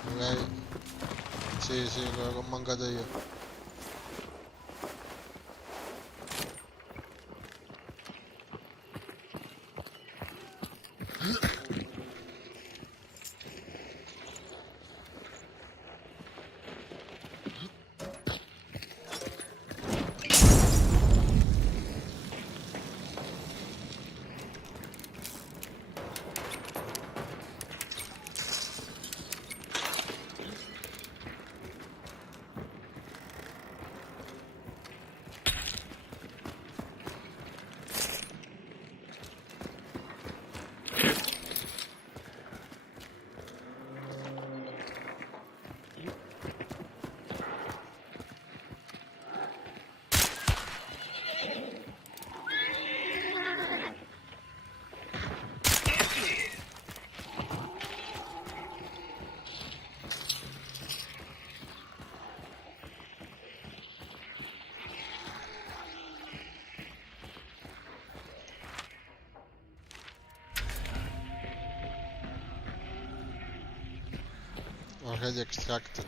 Magari... Sì, quello che ho mancato io. Already extracted.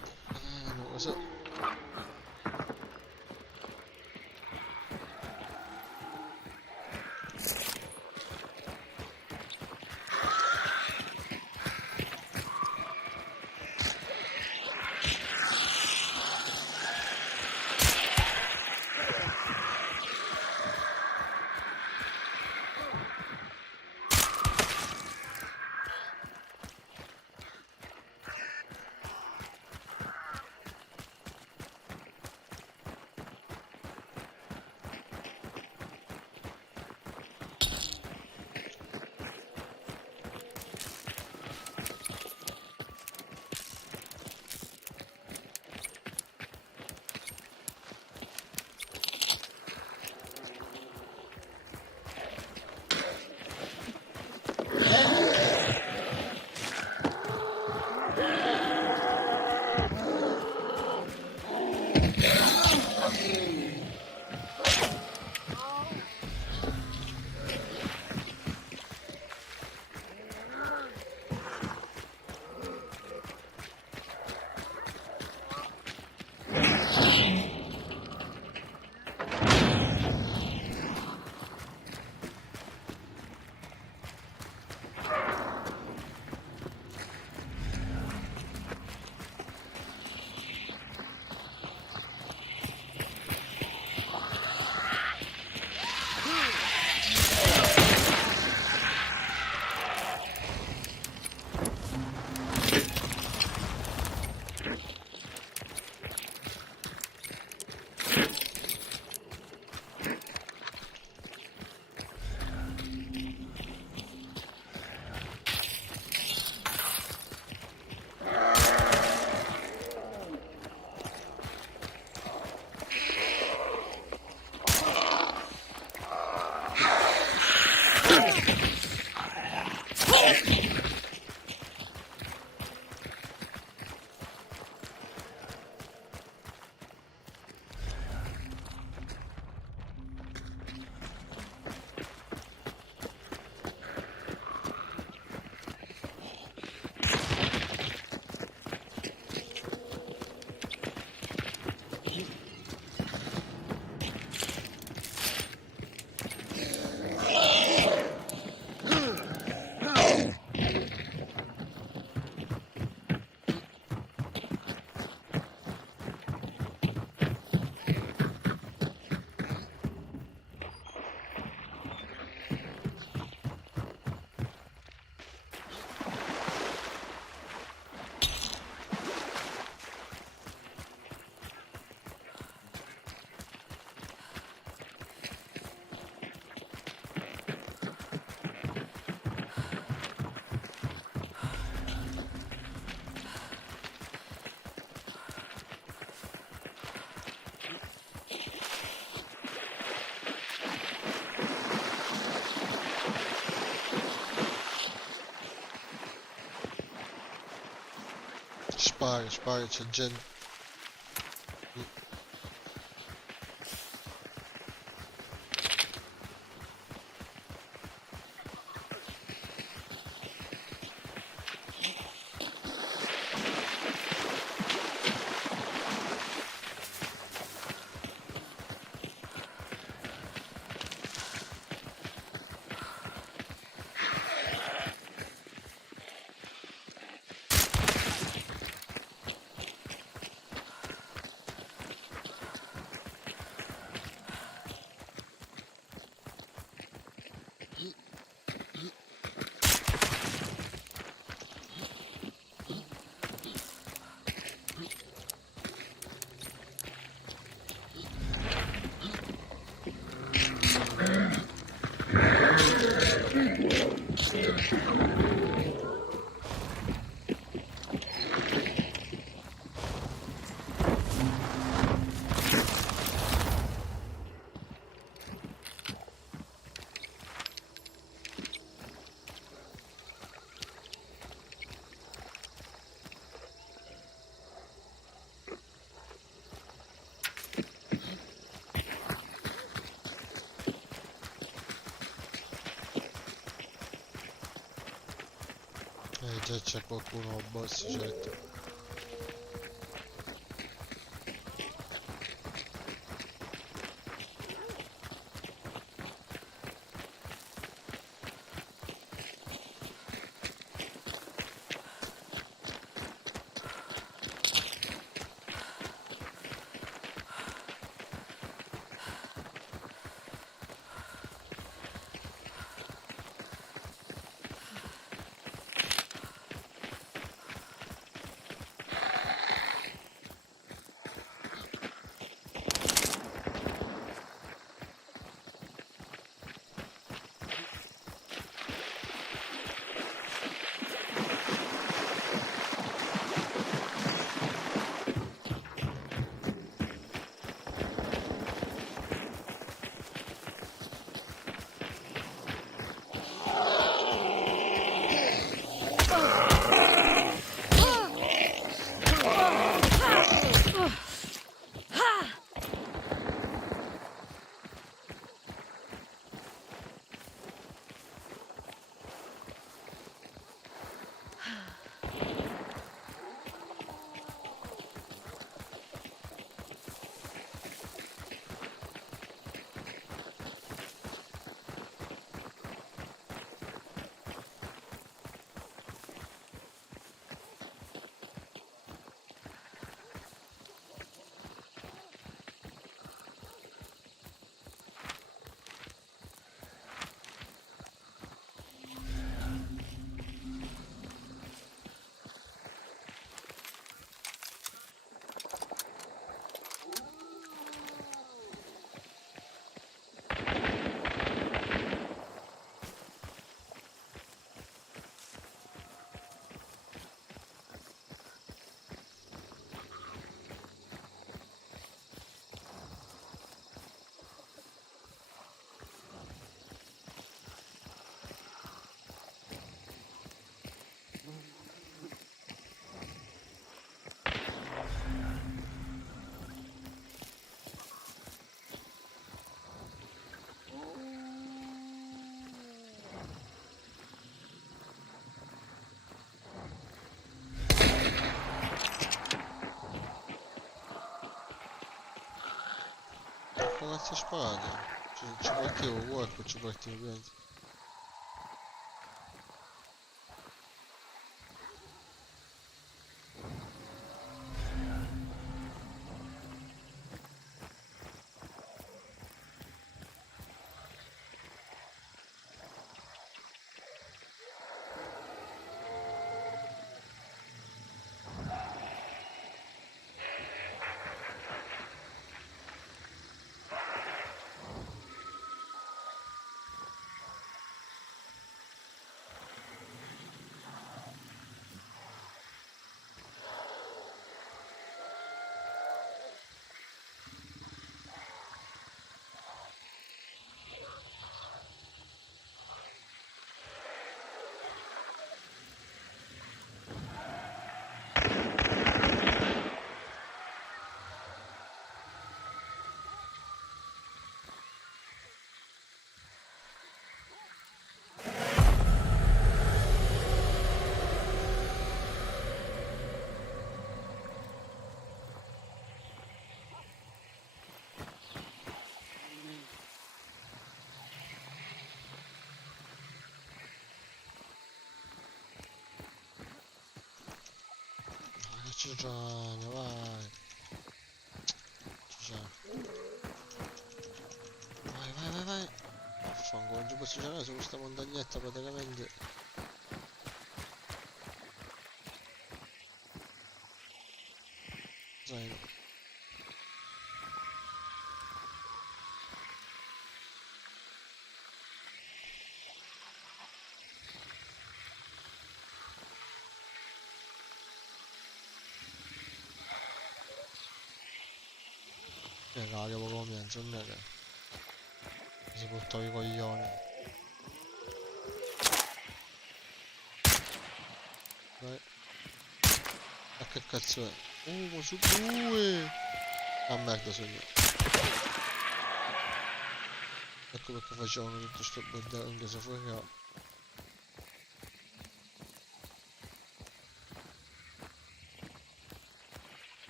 Non lo so. spara, c'è gente. Già c'è qualcuno boss, certo. Come cazzo sparate? Ci partivo qua, ci partivo ovviamente. Ciociano, vai. Ciociano. Vai, vai, vai, vai. Affanculo, non ci posso girare su questa montagnetta praticamente. Zaino. Raga, poco comienzo, non è che si portava i coglioni. Vai. Ma che cazzo è? Ma su due! Ah merda sono io. Ecco perché facevano tutto sto bordello anche se fuori.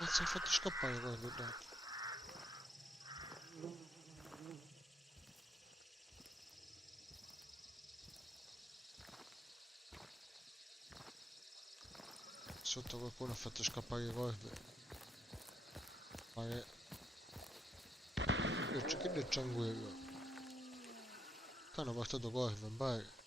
Cazzo, hai fatto scappare quello, dai. Sotto qualcuno ha fatto scappare i corvi. Pare... Che del tranquillo. Qua hanno portato corvi, pare.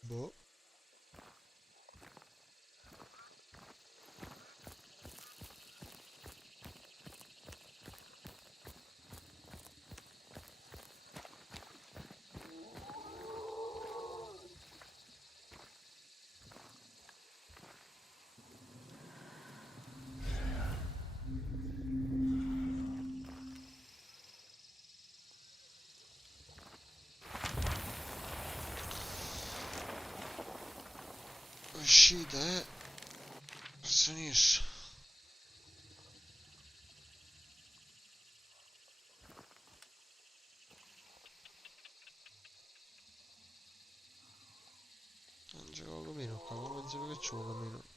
Boh. Uscita, a sinistra. Non c'è un camino qua, ma penso che c'è un camino.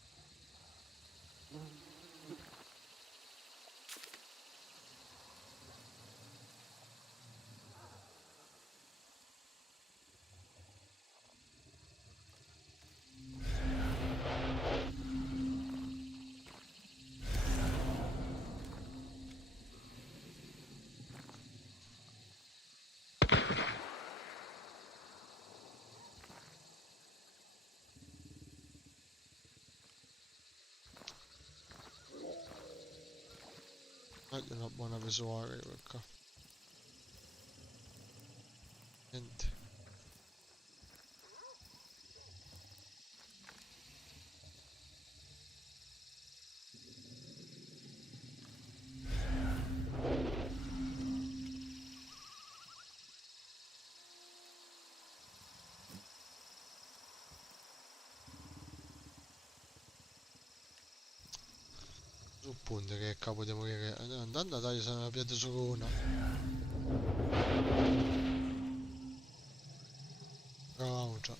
Una buona visuale qua. Niente. Supponte che capo di morire. Andando a dare se ne piede solo una. Caucia.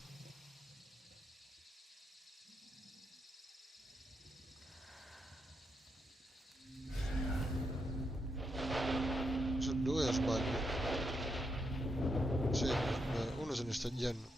Sono due o sbaglio? Sì, beh, uno se ne sta dietro.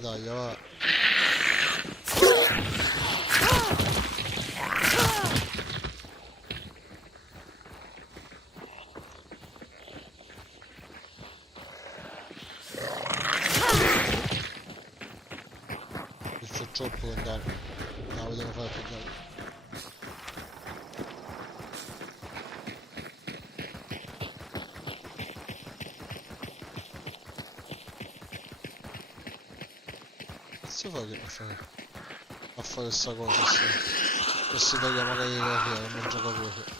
Dai, va. troppo lontano. No, vediamo fare più tardi. Cazzo fa che a fare sta cosa se si toglie magari la fiera e non gioca proprio.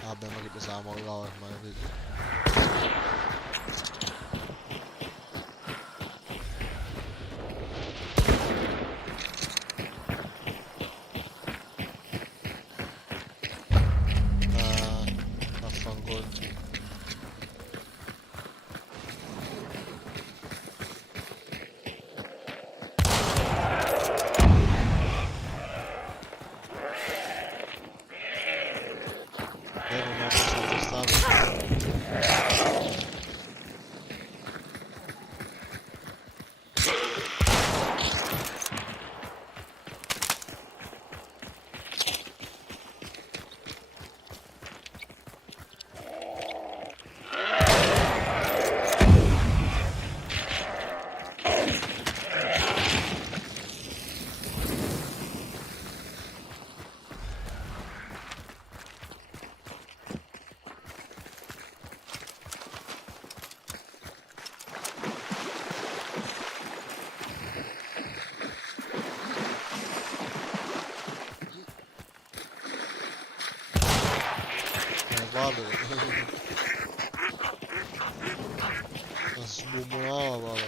Vabbè, ma che pesavamo là ormai, capito? Vaffanculo. Io non ho pensato stare. Vado. La sbumonava, vabbè.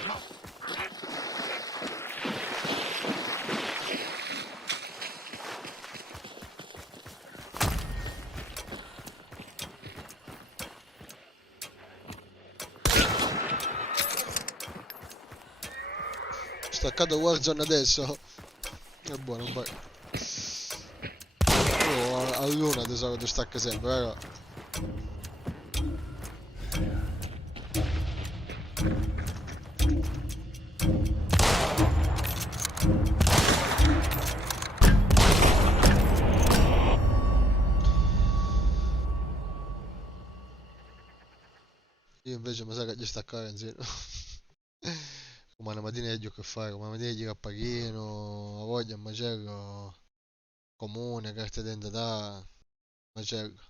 Staccato Warzone adesso. È buono, un po'. Oh, a luna tesoro ti stacca sempre, raga. Io invece mi sa che gli staccare insieme. Come una mattina gli ho che fare, come una mattina gli cappachino, a voglia, macello, comune, carta d'identità, macello.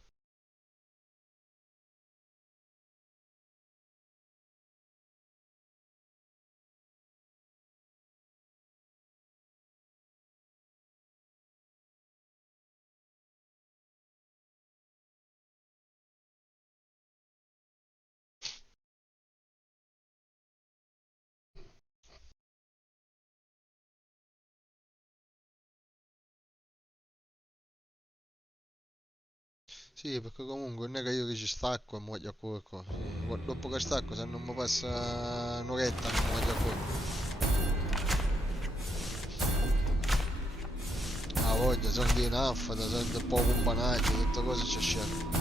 Sì, perché comunque non è che io che ci stacco e muoio a corco. Dopo che stacco, se non mi passa un'oretta, non muoio a corco. Ah, voglia, sono di naffata, sono un po' companaggi, tutte cose c'è scelto.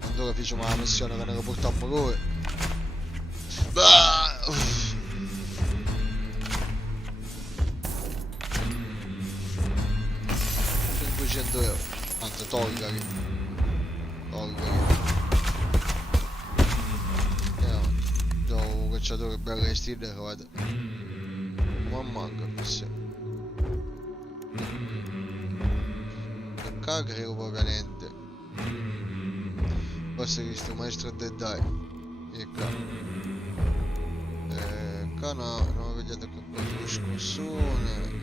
Quando che facciamo la missione che ne portiamo noi. Bah! 500 euro. Anzi, tolgari. Tolgari. Già un cacciatore bello vestito, guarda. Ma manca, sì. Che cagare proprio niente. Forse che sto maestro Dead Eye. E qua. Qua no, non vedete che qualche scossone.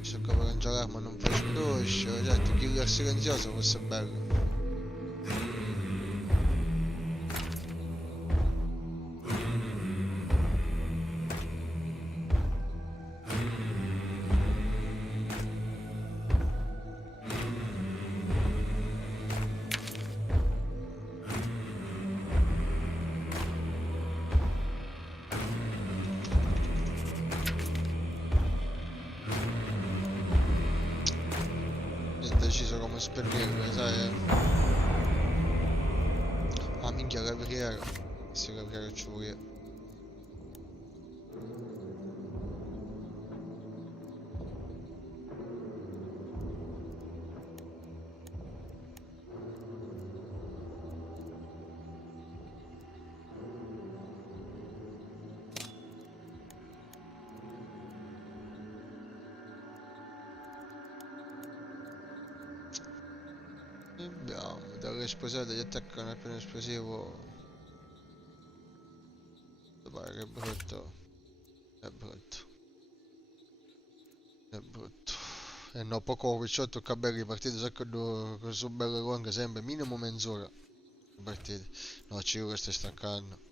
So che per giocare ma non faccio doscio. Certo, killer silenzioso fosse bello. Deciso come spennirlo, sai? Ah, minchia, capriera. Sì, capriera ci vuole. Abbiamo dall'esplosivo, degli attacchi con appena esplosivo. Guarda che brutto. È brutto. È brutto. E no, poco picciotto cabelli partite sacco sono belle lunghe sempre, minimo mezz'ora. Partite. No, Ciro stai staccando.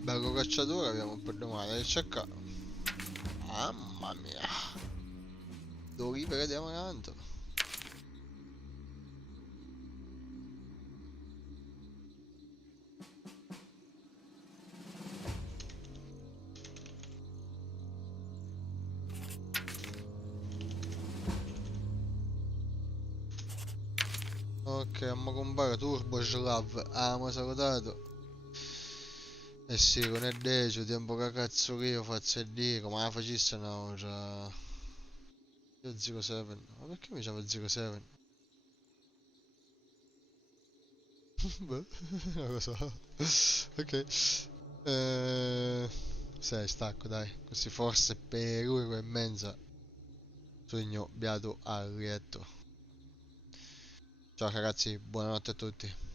Bello cacciatore, abbiamo un po' di male. Cerca. Mamma mia. Devo rivere di amaranto. Ok, abbiamo comprato Turbo Slav. Abbiamo salutato. Eh sì, con il decio, tempo che cazzo che io faccio e dico, ma la facesse no, cioè... Io 07, ma perché mi chiama 07? Beh, non lo so. Ok. Sei stacco dai, così forse per lui e mezza sogno beato a letto. Ciao ragazzi, buonanotte a tutti.